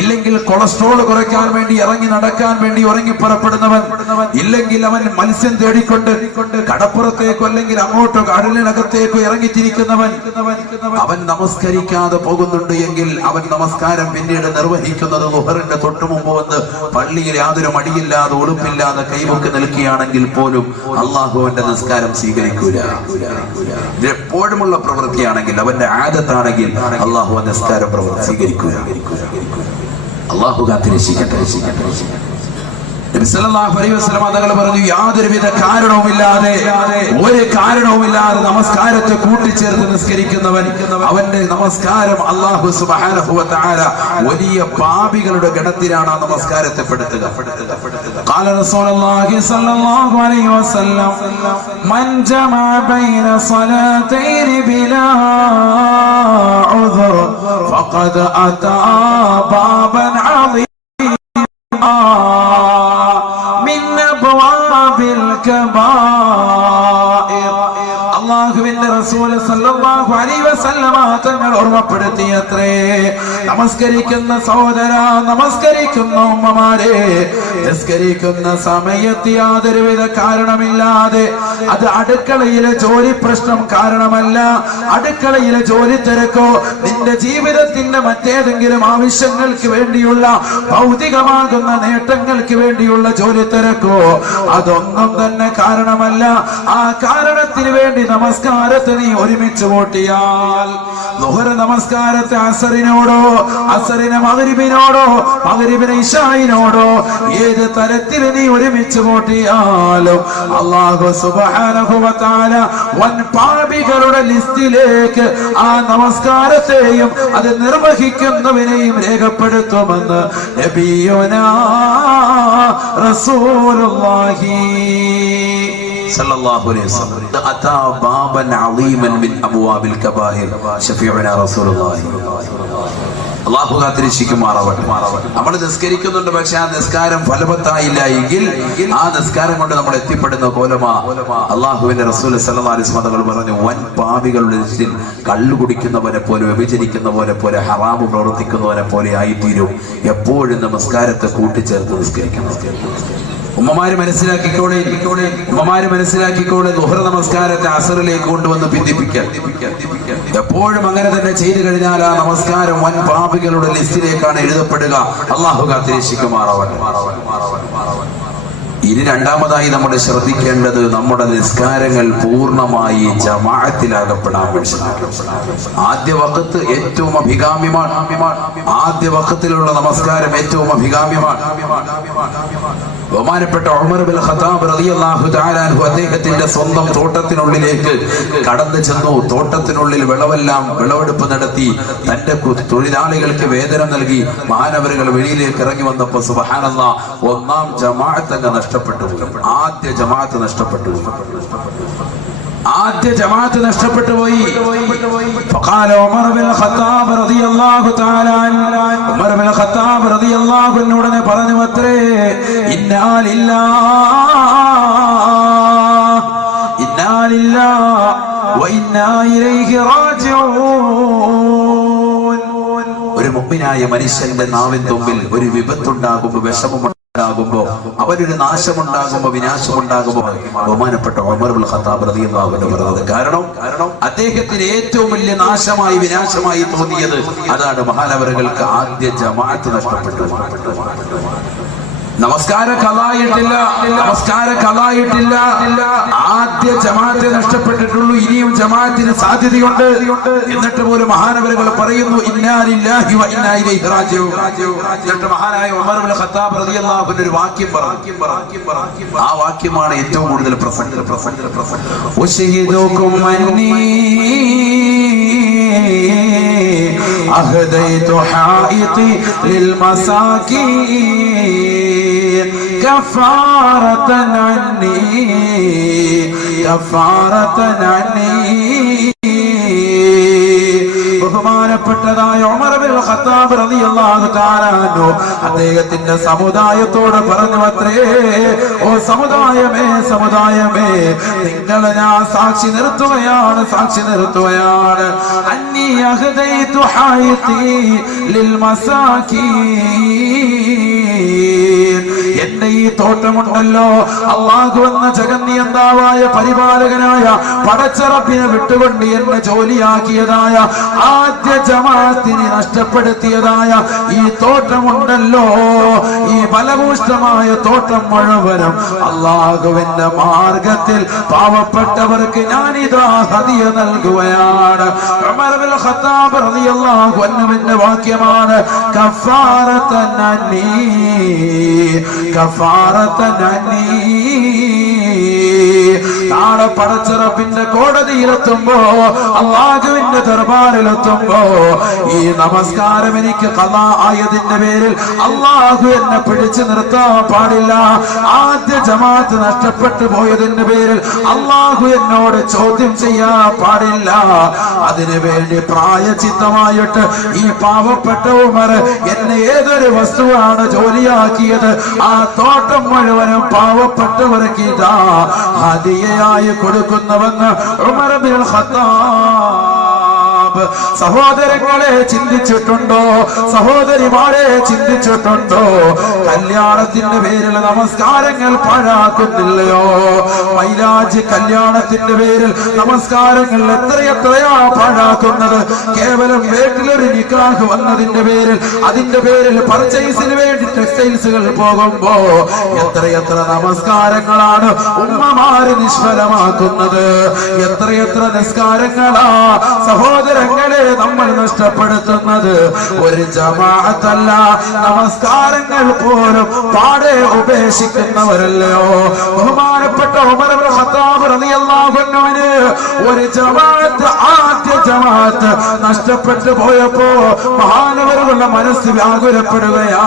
ഇല്ലെങ്കിൽ കൊളസ്ട്രോൾ കുറയ്ക്കാൻ വേണ്ടി ഇറങ്ങി നടക്കാൻ വേണ്ടി ഇറങ്ങി പുറപ്പെടുന്നവൻ, ഇല്ലെങ്കിൽ അവൻ മത്സ്യം തേടിക്കൊണ്ട് കടപ്പുറത്തേക്കോ അല്ലെങ്കിൽ അങ്ങോട്ടോ കടലിനകത്തേക്കോ ഇറങ്ങിത്തിരിക്കുന്നവൻ, അവൻ നമസ്കരിക്കാതെ പോകുന്നുണ്ട് എങ്കിൽ അവൻ നമസ്കാരം പിന്നീട് നിർവഹിക്കുന്നത് ളുഹറിന്റെ തൊട്ടു മുമ്പ് വന്ന് പള്ളിയിൽ യാതൊരു മടിയില്ലാതെ ഉളുപ്പില്ലാതെ കൈവക്ക് നിൽക്കുകയാണെങ്കിൽ പോലും അള്ളാഹുവിന്റെ നിസ്കാരം സ്വീകരിക്കൂല. ഇത് എപ്പോഴുമുള്ള പ്രവൃത്തിയാണെങ്കിൽ, അവന്റെ ആദത്താണെങ്കിൽ അള്ളാഹു നിസ്കാരം സ്വീകരിക്കൂല. അള്ളാഹു കാത്തിരക്ഷിക്കട്ടെ. നബി സല്ലല്ലാഹു അലൈഹി വസല്ലം തങ്ങൾ പറഞ്ഞു, യാതൊരുവിധ കാരണവുമില്ലാതെ ഒരു കാരണവുമില്ലാതെ നമസ്കാരത്തെ കൂട്ടിച്ചേർത്ത് നിസ്കരിക്കുന്നവൻ അവന്റെ നമസ്കാരം അല്ലാഹു സുബ്ഹാനഹു വ തആല വലിയ പാപികളുടെ ഗണത്തിലാണ് ആ നമസ്കാരത്തെ പെടുത്തുക. ഖാല റസൂലുള്ളാഹി സ്വല്ലല്ലാഹു അലൈഹി വസല്ലം മൻ ജമഅ ബൈന സ്വലാത്തൈനി ബിലാ ഉദ്ർ فقد أتى بابا عظيما من أبواب الكبائر. അല്ലാഹുവിന്റെ റസൂൽ സല്ലല്ലാഹു അലൈഹി വസല്ലമ തങ്ങൾ ഓർമ്മപ്പെടുത്തിയത്രേ, നമസ്കരിക്കുന്ന സഹോദര, നമസ്കരിക്കുന്ന ഉമ്മമാരെ, നിസ്കരിക്കുന്ന സമയത്ത് യാതൊരുവിധ കാരണമില്ലാതെ, അത് അടുക്കളയിലെ ജോലി പ്രശ്നം കാരണമല്ല, അടുക്കളയിലെ ജോലി തിരക്കോ നിന്റെ ജീവിതത്തിന്റെ മറ്റേതെങ്കിലും ആവശ്യങ്ങൾക്ക് വേണ്ടിയുള്ള ഭൗതികമാകുന്ന നേട്ടങ്ങൾക്ക് വേണ്ടിയുള്ള ജോലി തിരക്കോ, അതൊന്നും തന്നെ കാരണമല്ല. ആ കാരണത്തിന് വേണ്ടി നമസ്കാരത്തെ നീ ഒരുമിച്ച് കൂട്ടിയാൽ, ളുഹർ നമസ്കാരത്തെ അസറിനോടോ, അസറിനെ മഗ്രിബിനോടോ, മഗ്രിബിനെ ഇശായിനോടോ ഏത് തരത്തിൽ നീ ഒരുമിച്ച് കൂട്ടിയാലും അല്ലാഹു സുബ്ഹാനഹു വ തആല വൻ പാപികളുടെ ലിസ്റ്റിലേക്ക് ആ നമസ്കാരത്തെയും അത് നിർവഹിക്കുന്നവനെയും രേഖപ്പെടുത്തുമെന്ന് നബിയുനാ റസൂലുള്ളാഹി സല്ലല്ലാഹു അലൈഹി വസല്ലം. അതാ ബാബൻ അളീമൻ മിൻ അബ്വാബിൽ കബായിർ ശഫീഉനാ റസൂലുള്ളാഹി. അല്ലാഹു കാത്തിരക്ഷിക്കുമാറാവട്ടെ. നമ്മൾ നിസ്കരിക്കുന്നുണ്ട്, പക്ഷെ ആ നിസ്കാരം ഫലവത്തായില്ല എങ്കിൽ ആ നിസ്കാരം കൊണ്ട് നമ്മൾ എത്തിപ്പെടുന്ന കോലമാ അല്ലാഹുവിന്റെ റസൂൽ സല്ലല്ലാഹു അലൈഹി വസല്ലം തങ്ങൾ പറഞ്ഞു, വൻ പാപികളുടെ ലിസ്റ്റിൽ കള്ളു കുടിക്കുന്നവനെ പോലെ, വ്യഭിചരിക്കുന്ന പോലെ, ഹറാമ് പ്രവർത്തിക്കുന്നവനെ പോലെ ആയിത്തീരും. എപ്പോഴും നമസ്കാരത്തെ കൂട്ടിച്ചേർത്ത് നിസ്കരിക്കണം. ഉമ്മമാര് മനസ്സിലാക്കിക്കോളെ, ളുഹർ നമസ്കാരത്തെ അസറിലേക്ക് കൊണ്ടുവന്ന് ഭിന്നിപ്പിക്കാൻ. എപ്പോഴും അങ്ങനെ തന്നെ ചെയ്തു കഴിഞ്ഞാൽ ആ നമസ്കാരം വൻ പാപികളുടെ ലിസ്റ്റിലേക്കാണ് എഴുതപ്പെടുക. അല്ലാഹു കാത്തിരക്ഷിക്കുമാറാവട്ടെ. ഇനി രണ്ടാമതായി നമ്മൾ ശ്രദ്ധിക്കേണ്ടത്, നമ്മുടെ നിസ്കാരങ്ങൾ പൂർണ്ണമായി ജമാഅത്തിലാകപ്പെടാൻ ആദ്യ വഖത്ത് ഏറ്റവും അഭികാമ്യമാണ്. ആദ്യ വഖത്തിലുള്ള നമസ്കാരം ഏറ്റവും അഭികാമ്യമാണ്. ബഹുമാനപ്പെട്ട ഉമർ ഇബ്നുൽ ഖത്താബ് റളിയല്ലാഹു തആല അൻഹു അദ്ദേഹത്തിന്റെ സ്വന്തം തോട്ടത്തിനുള്ളിലേക്ക് കടന്നു ചെന്നു. തോട്ടത്തിനുള്ളിൽ വിളവെടുപ്പ് നടത്തി തന്റെ തൊഴിലാളികൾക്ക് വേതനം നൽകി മഹാനവറുകൾ വെളിയിലേക്ക് ഇറങ്ങി വന്നപ്പോൾ സുബ്ഹാനല്ലാഹ്, ഒന്നാം ജമാഅത്ത് അങ്ങ് നഷ്ടപ്പെട്ടു. ആദ്യ ജമാഅത്ത് നഷ്ടപ്പെട്ടു. പോയി. فقال عمر بن الخطاب رضي الله تعالى عنه, ഉമർ ബിൻ ഖത്താബ് റളിയല്ലാഹു അൻഹു ഉടനെ പറഞ്ഞു അത്രേ, ഇന്നാ ലില്ലാഹി വ ഇന്നാ ഇലൈഹി റാജിഊൻ. ഒരു മുഅ്മിനായ മനുഷ്യന്റെ നാവിൻ തുമ്പിൽ ഒരു വിപത്തുണ്ടാകുമ്പോൾ, വിഷമമുണ്ടാകുമ്പോ, അവനൊരു നാശമുണ്ടാകുമ്പോ, വിനാശമുണ്ടാകുമ്പോ ബഹുമാനപ്പെട്ട ഉമർ ഇബ്നുൽ ഖത്താബ് റളിയല്ലാഹു അൻഹു പറഞ്ഞത്. കാരണം അദ്ദേഹത്തിന് ഏറ്റവും വലിയ നാശമായി, വിനാശമായി തോന്നിയത് അതാണ്. മഹാനവറുകൾക്ക് ആദ്യ ജമാഅത്ത് നഷ്ടപ്പെട്ടു. നമസ്കാരം കളായിട്ടില്ല. ആദ്യ ജമാഅത്തെ നഷ്ടപ്പെട്ടിട്ടുള്ളൂ. ഇനിയും ജമാഅത്തിന് സാധ്യതയുണ്ട്. എന്നിട്ട് പോലും മഹാനവറുകൾ പറയുന്നു, ഇന്നാ ലില്ലാഹി വ ഇന്നാ ഇലൈഹി റാജിഊൻ. എന്നിട്ട് മഹാനായ ഉമർ ഇബ്നുൽ ഖത്താബ് റളിയല്ലാഹു അൻഹു ഒരു വാക്യം പറഞ്ഞു. ആ വാക്യമാണ് ഏറ്റവും കൂടുതൽ പ്രസംഗം. ഉശഹിദുകും അന്നീ أهديت حائطي للمساكين كفارة عني. ബഹുമാനപ്പെട്ടതായ ഉമർ ഇബ്നുൽ ഖത്താബ് റളിയല്ലാഹു തആല അൻഹു അദ്ദേഹത്തിന്റെ സമുദായത്തോട് പറഞ്ഞു അത്രേ, ഓ സമുദായമേ, നിങ്ങളെ ഞാൻ സാക്ഷി നിർത്തുകയാണ്. അന്നീ അഹ്ദൈതു ഹായിതി ലിൽ മസാകീൻ. എന്റെ ഈ തോട്ടമുണ്ടല്ലോ, അല്ലാഹു എന്ന ജഗന്നിയന്താവായ പരിപാലകനായ പടച്ചറപ്പിനെ വിട്ടുകൊണ്ട് എന്നെ ജോലിയാക്കിയതായ ആദ്യ ജമാഅത്തിനെ നഷ്ടപ്പെടുത്തിയതായ ഈ തോട്ടമുണ്ടല്ലോ, ഈ ഫലഭൂഷ്ടമായ തോട്ടം മുഴുവനും അല്ലാഹുവിന്റെ മാർഗത്തിൽ പാവപ്പെട്ടവർക്ക് ഞാനിതാ ഹദിയ നൽകുകയാണ്. ഉമർ ഇബ്നുൽ ഖത്താബ് റളിയല്ലാഹു അൻഹുവിന്റെ വാക്യമാണ്, കഫാറതൻ അന്നീ. നാളെ പടച്ചിറപ്പിന്റെ കോടതിയിലെത്തുമ്പോ അള്ളാഹുവിന്റെ ദർബാറിലെത്തുമ്പോ ഈ നമസ്കാരം എനിക്ക് ഖളാ ആയതിന്റെ പേരിൽ അള്ളാഹു എന്നെ പിടിച്ചു നിർത്താൻ പാടില്ല. ആദ്യ ജമാഅത്ത് നഷ്ടപ്പെട്ടു പോയതിന്റെ പേരിൽ അള്ളാഹു എന്നോട് ചോദ്യം ചെയ്യാൻ പാടില്ല. അതിനു വേണ്ടി പ്രായച്ചിത്തമായിട്ട് ഈ പാവപ്പെട്ട ഉമർ എന്നെ ഏതൊരു വസ്തുവാണ് ജോലിയാക്കിയത് ആ തോട്ടം മുഴുവനും പാവപ്പെട്ടവർക്ക് ഇതാ ഹദിയയായി കൊടുക്കുന്നുവെന്ന് ഉമർ ഇബ്നുൽ ഖത്താബ്. സഹോദരങ്ങളെ ചിന്തിച്ചിട്ടുണ്ടോ? സഹോദരിമാരെ ചിന്തിച്ചിട്ടുണ്ടോ? കല്യാണത്തിന്റെ പേരിൽ നമസ്കാരങ്ങൾ പാഴാക്കുന്നില്ലയോ? മൈലാജ് കല്യാണത്തിന്റെ പേരിൽ നമസ്കാരങ്ങൾ എത്രയെത്രയാ പാഴാക്കുന്നത്. കേവലം വീട്ടിലൊരു നിക്കാഹ് വന്നതിന്റെ പേരിൽ അതിന്റെ പേരിൽ പർച്ചേസിന് വേണ്ടി ടെക്സ്റ്റൈൽസുകൾ പോകുമ്പോ എത്രയെത്ര നമസ്കാരങ്ങളാണ് ഉമ്മമാര് നിഷ്ഫലമാക്കുന്നത്. എത്രയെത്ര നിസ്കാരങ്ങളാ സഹോദരങ്ങളെ നമ്മൾ നഷ്ടപ്പെടുത്തുന്നത്. ഒരു ജമാഅത്തല്ല, നമസ്കാരങ്ങൾ പോലും പാടെ ഉപേക്ഷിക്കുന്നവരല്ലയോ? ബഹുമാനപ്പെട്ട ഉമർ ഇബ്നുൽ ഖത്താബ് റളിയല്ലാഹു അൻഹുവിന് ഒരു ജമാഅത്ത്, ആദ്യ ജമാഅത്ത് നഷ്ടപ്പെട്ടു പോയപ്പോ മഹാനവരുടെ മനസ്സ് വ്യാകുലപ്പെടുകയാ.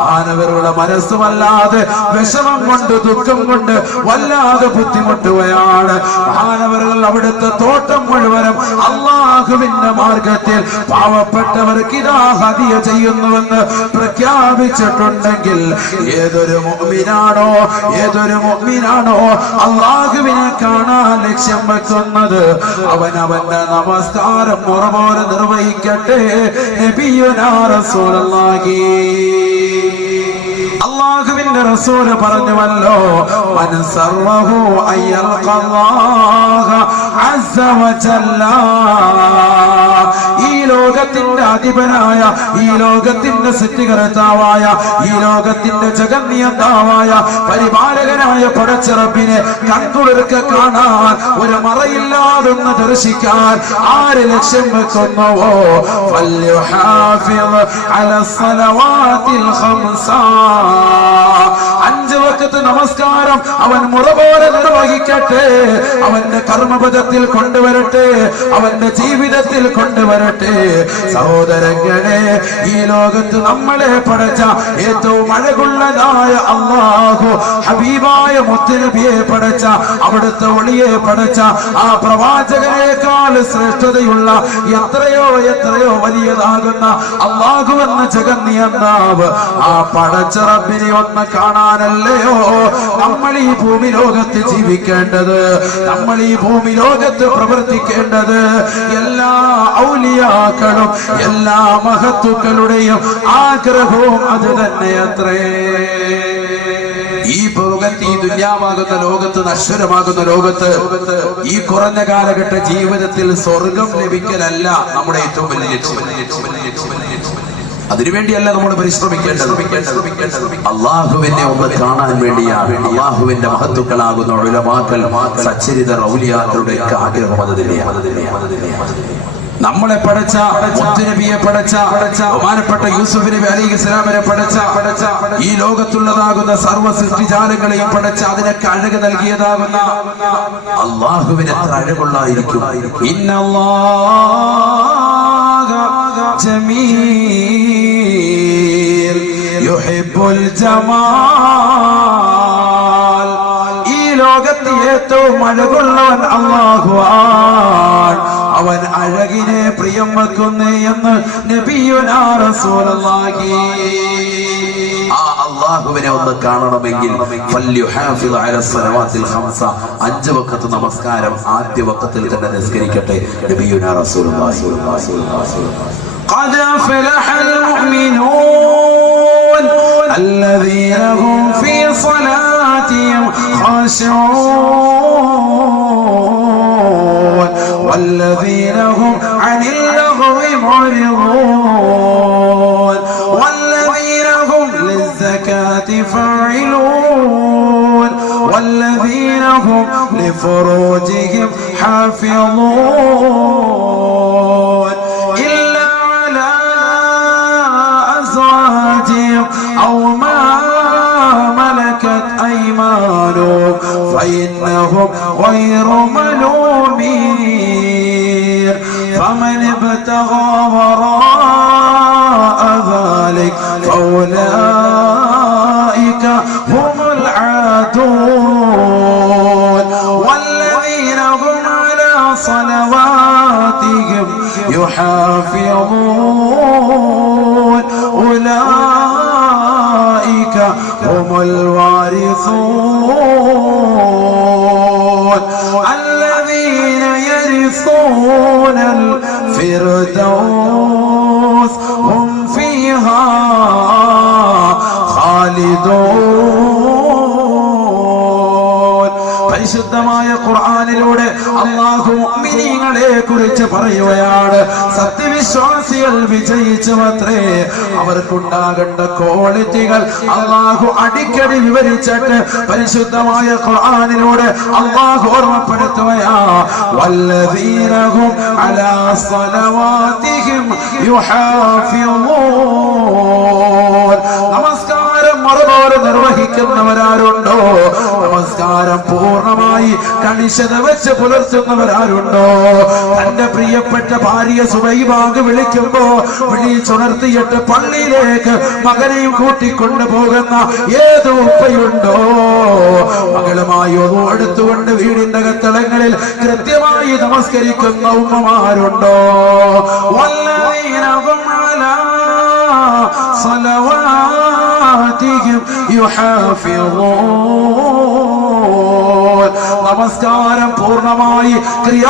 മഹാനവരുടെ മനസ്സുമല്ലാതെ വിഷമം കൊണ്ട് ദുഃഖം കൊണ്ട് വല്ലാതെ ബുദ്ധിമുട്ടുകയാണ്. മഹാനവറുകൾ അവിടുത്തെ തോട്ടം മുഴുവനും അള്ളാഹുവിന്റെ മാർഗത്തിൽ പാവപ്പെട്ടവർക്ക് ഇതാ ഹദിയ ചെയ്യുന്നുവെന്ന് പ്രഖ്യാപിച്ചിട്ടുണ്ടെങ്കിൽ ഏതൊരു മുഅ്മിനാണോ അള്ളാഹുവിനെ കാണാൻ ലക്ഷ്യം വെക്കുന്നത് അവനവന്റെ നമസ്കാരം മുറ പോലെ നിർവഹിക്കട്ടെ. നബിയുനാ റസൂലുള്ളാഹി അല്ലാഹുവിന്റെ റസൂൽ പറഞ്ഞുവല്ലോ, മൻ സർവഹു അയ്യൽഖല്ലാഹ അസ്സ വജല്ല. ഈ ലോകത്തിന്റെ അധിപനായ, ഈ ലോകത്തിന്റെ സൃഷ്ടികർത്താവായ, ഈ ലോകത്തിന്റെ ജഗന്നിയന്താവായ പരിപാലകനായ പടച്ചിറപ്പിനെ കൺകുളിർക്ക് കാണാൻ, ഒരു മറയില്ലാതൊന്ന് ദർശിക്കാൻ ആര് ലക്ഷ്യം വെക്കുന്നുവോ ഫല്യുഹാഫിദ് അലസ്സലവാതിൽ ഖംസ. 5 വഖത്ത് നമസ്കാരം അവൻ മുറ പോലെ നിർവഹിക്കട്ടെ. അവന്റെ കർമ്മപദത്തിൽ കൊണ്ടുവരട്ടെ, അവന്റെ ജീവിതത്തിൽ കൊണ്ടുവരട്ടെ. സഹോദരങ്ങളെ, ഈ ലോകത്ത് നമ്മളെ പടച്ച ഏറ്റവും അഴകുള്ളതായ അല്ലാഹു ഹബീബായ മുത്തുനബിയെ പടച്ച, അവിടുത്തെ ഒളിയെ പടച്ച ആ പ്രവാചകനേക്കാൾ ശ്രേഷ്ഠതയുള്ള എത്രയോ വലിയതാകുന്ന അല്ലാഹു എന്ന ജഗന്നിയന്താവ് ആ പടച്ച റബ്ബിനെ ഒന്ന് കാണാനല്ലയോ നമ്മൾ ഈ ഭൂമി ലോകത്ത് ജീവിക്കേണ്ടത്, നമ്മൾ ഈ ഭൂമി ലോകത്ത് പ്രവർത്തിക്കേണ്ടത്. എല്ലാ ഔലിയാക്കളും എല്ലാ മഹത്തുക്കളുടെയും ആഗ്രഹവും അത് തന്നെയത്രേ. ഈ ദുന്യാവാകുന്ന ലോകത്ത്, നശ്വരമാകുന്ന ലോകത്ത് ഈ കുറഞ്ഞ കാലഘട്ട ജീവിതത്തിൽ സ്വർഗം ലഭിക്കലല്ല നമ്മുടെ ഏറ്റവും വലിയ ലക്ഷ്യം. അതിനുവേണ്ടിയല്ല നമ്മൾ പരിശ്രമിക്കേണ്ടത്. അള്ളാഹുവിനെ ഒന്ന് കാണാൻ വേണ്ടിയാണ്. അള്ളാഹുവിന്റെ മഹത്തുക്കളാകുന്ന ഉലമാക്കൾ, സച്ചരിതർ, ഔലിയാക്കളുടെ ആഗ്രഹം അത് തന്നെയാണ്. നമ്മളെ പടച്ച മുത്തുനബിയെ പടച്ച ബഹുമാനപ്പെട്ട യൂസുഫ് നബി അലൈഹിസ്സലാമിനെ പടച്ച ഈ ലോകത്തുള്ളതാകുന്ന സർവ്വ സൃഷ്ടിജാലങ്ങളെയും പടച്ച അതിനൊക്കെ അഴക് നൽകിയതാകുന്ന അള്ളാഹുവിന് എത്ര അഴകുള്ളായിരിക്കും. ഇന്നല്ലാഹ ജമീൽ യുഹിബ്ബുൽ ജമാൽ. ഈ ലോകത്ത് ഏറ്റവും അഴകുള്ളവൻ അല്ലാഹുവാണ്. അവൻ അഴകിനെ പ്രിയം വെക്കുന്നു എന്ന് നബിയുനാ റസൂലുള്ളാഹി. ആ അല്ലാഹുവിനെ ഒന്ന് കാണണമെങ്കിൽ ഫല്യുഹാഫിദ് അലസ്സലവാതിൽ ഖംസ. 5 വഖത്ത് നമസ്കാരം ആദ്യ വഖത്തിൽ തന്നെ നിസ്കരിക്കട്ടെ. നബിയുനാ റസൂലുള്ളാഹി. ഖദ് അഫ്ലഹൽ മുഅ്മിനൂൻ الذين هم في صلاتهم خاشعون والذين هم عن اللغو معرضون والذين هم للزكاة فاعلون والذين هم لفروجهم حافظون إلا على أزواجهم أو ما ملكت أيمانهم فإنهم ومن ابتغى وراء ذلك فأولئك هم العادون والذين هم على صلواتهم يحافظون أولئك هم الوارثون الذين يرثون الفردوس هم فيها خالدون. പരിശുദ്ധമായ ഖുർആനിലൂടെ അല്ലാഹു മുഅ്മിനീങ്ങളെ കുറിച്ച് പറയുകയാണ്. സത്യവിശ്വാസികൾ വിജയിച്ചുവത്രേ. അവർക്കുണ്ടാകേണ്ട ക്വാളിറ്റികൾ അല്ലാഹു അടിക്കടി വിവരിച്ചിട്ട് പരിശുദ്ധമായ ഖുർആനിലൂടെ അല്ലാഹു ഓർമ്മപ്പെടുത്തുകയാ. വല്ലദീന ഹും അലാ സ്വലവാതിഹിം യുഹാഫിളൂൻ. നമസ്കാരം മറുപോലെ നിർവഹിക്കുന്നവരാരുണ്ടോ? നമസ്കാരം പൂർണ്ണമായി കണിശത വെച്ച് പുലർത്തുന്നവരാരുണ്ടോ? തന്റെ പ്രിയപ്പെട്ട ഭാര്യ സുബൈബാങ്ക് വിളിക്കുമ്പോ വിളിച്ചുണർത്തിയിട്ട് പള്ളിയിലേക്ക് മകനെയും കൂട്ടിക്കൊണ്ടു പോകുന്ന ഏത് ഉപ്പയുണ്ടോ? മകളുമായി ഒന്നും എടുത്തുകൊണ്ട് വീടിന്റെ കത്തളങ്ങളിൽ കൃത്യമായി നമസ്കരിക്കുന്ന ഉമ്മമാരുണ്ടോ? വല്ലദീന ഹും അലാ صلواتهم يحافظون. നമസ്കാരം പൂർണ്ണമായി ക്രിയ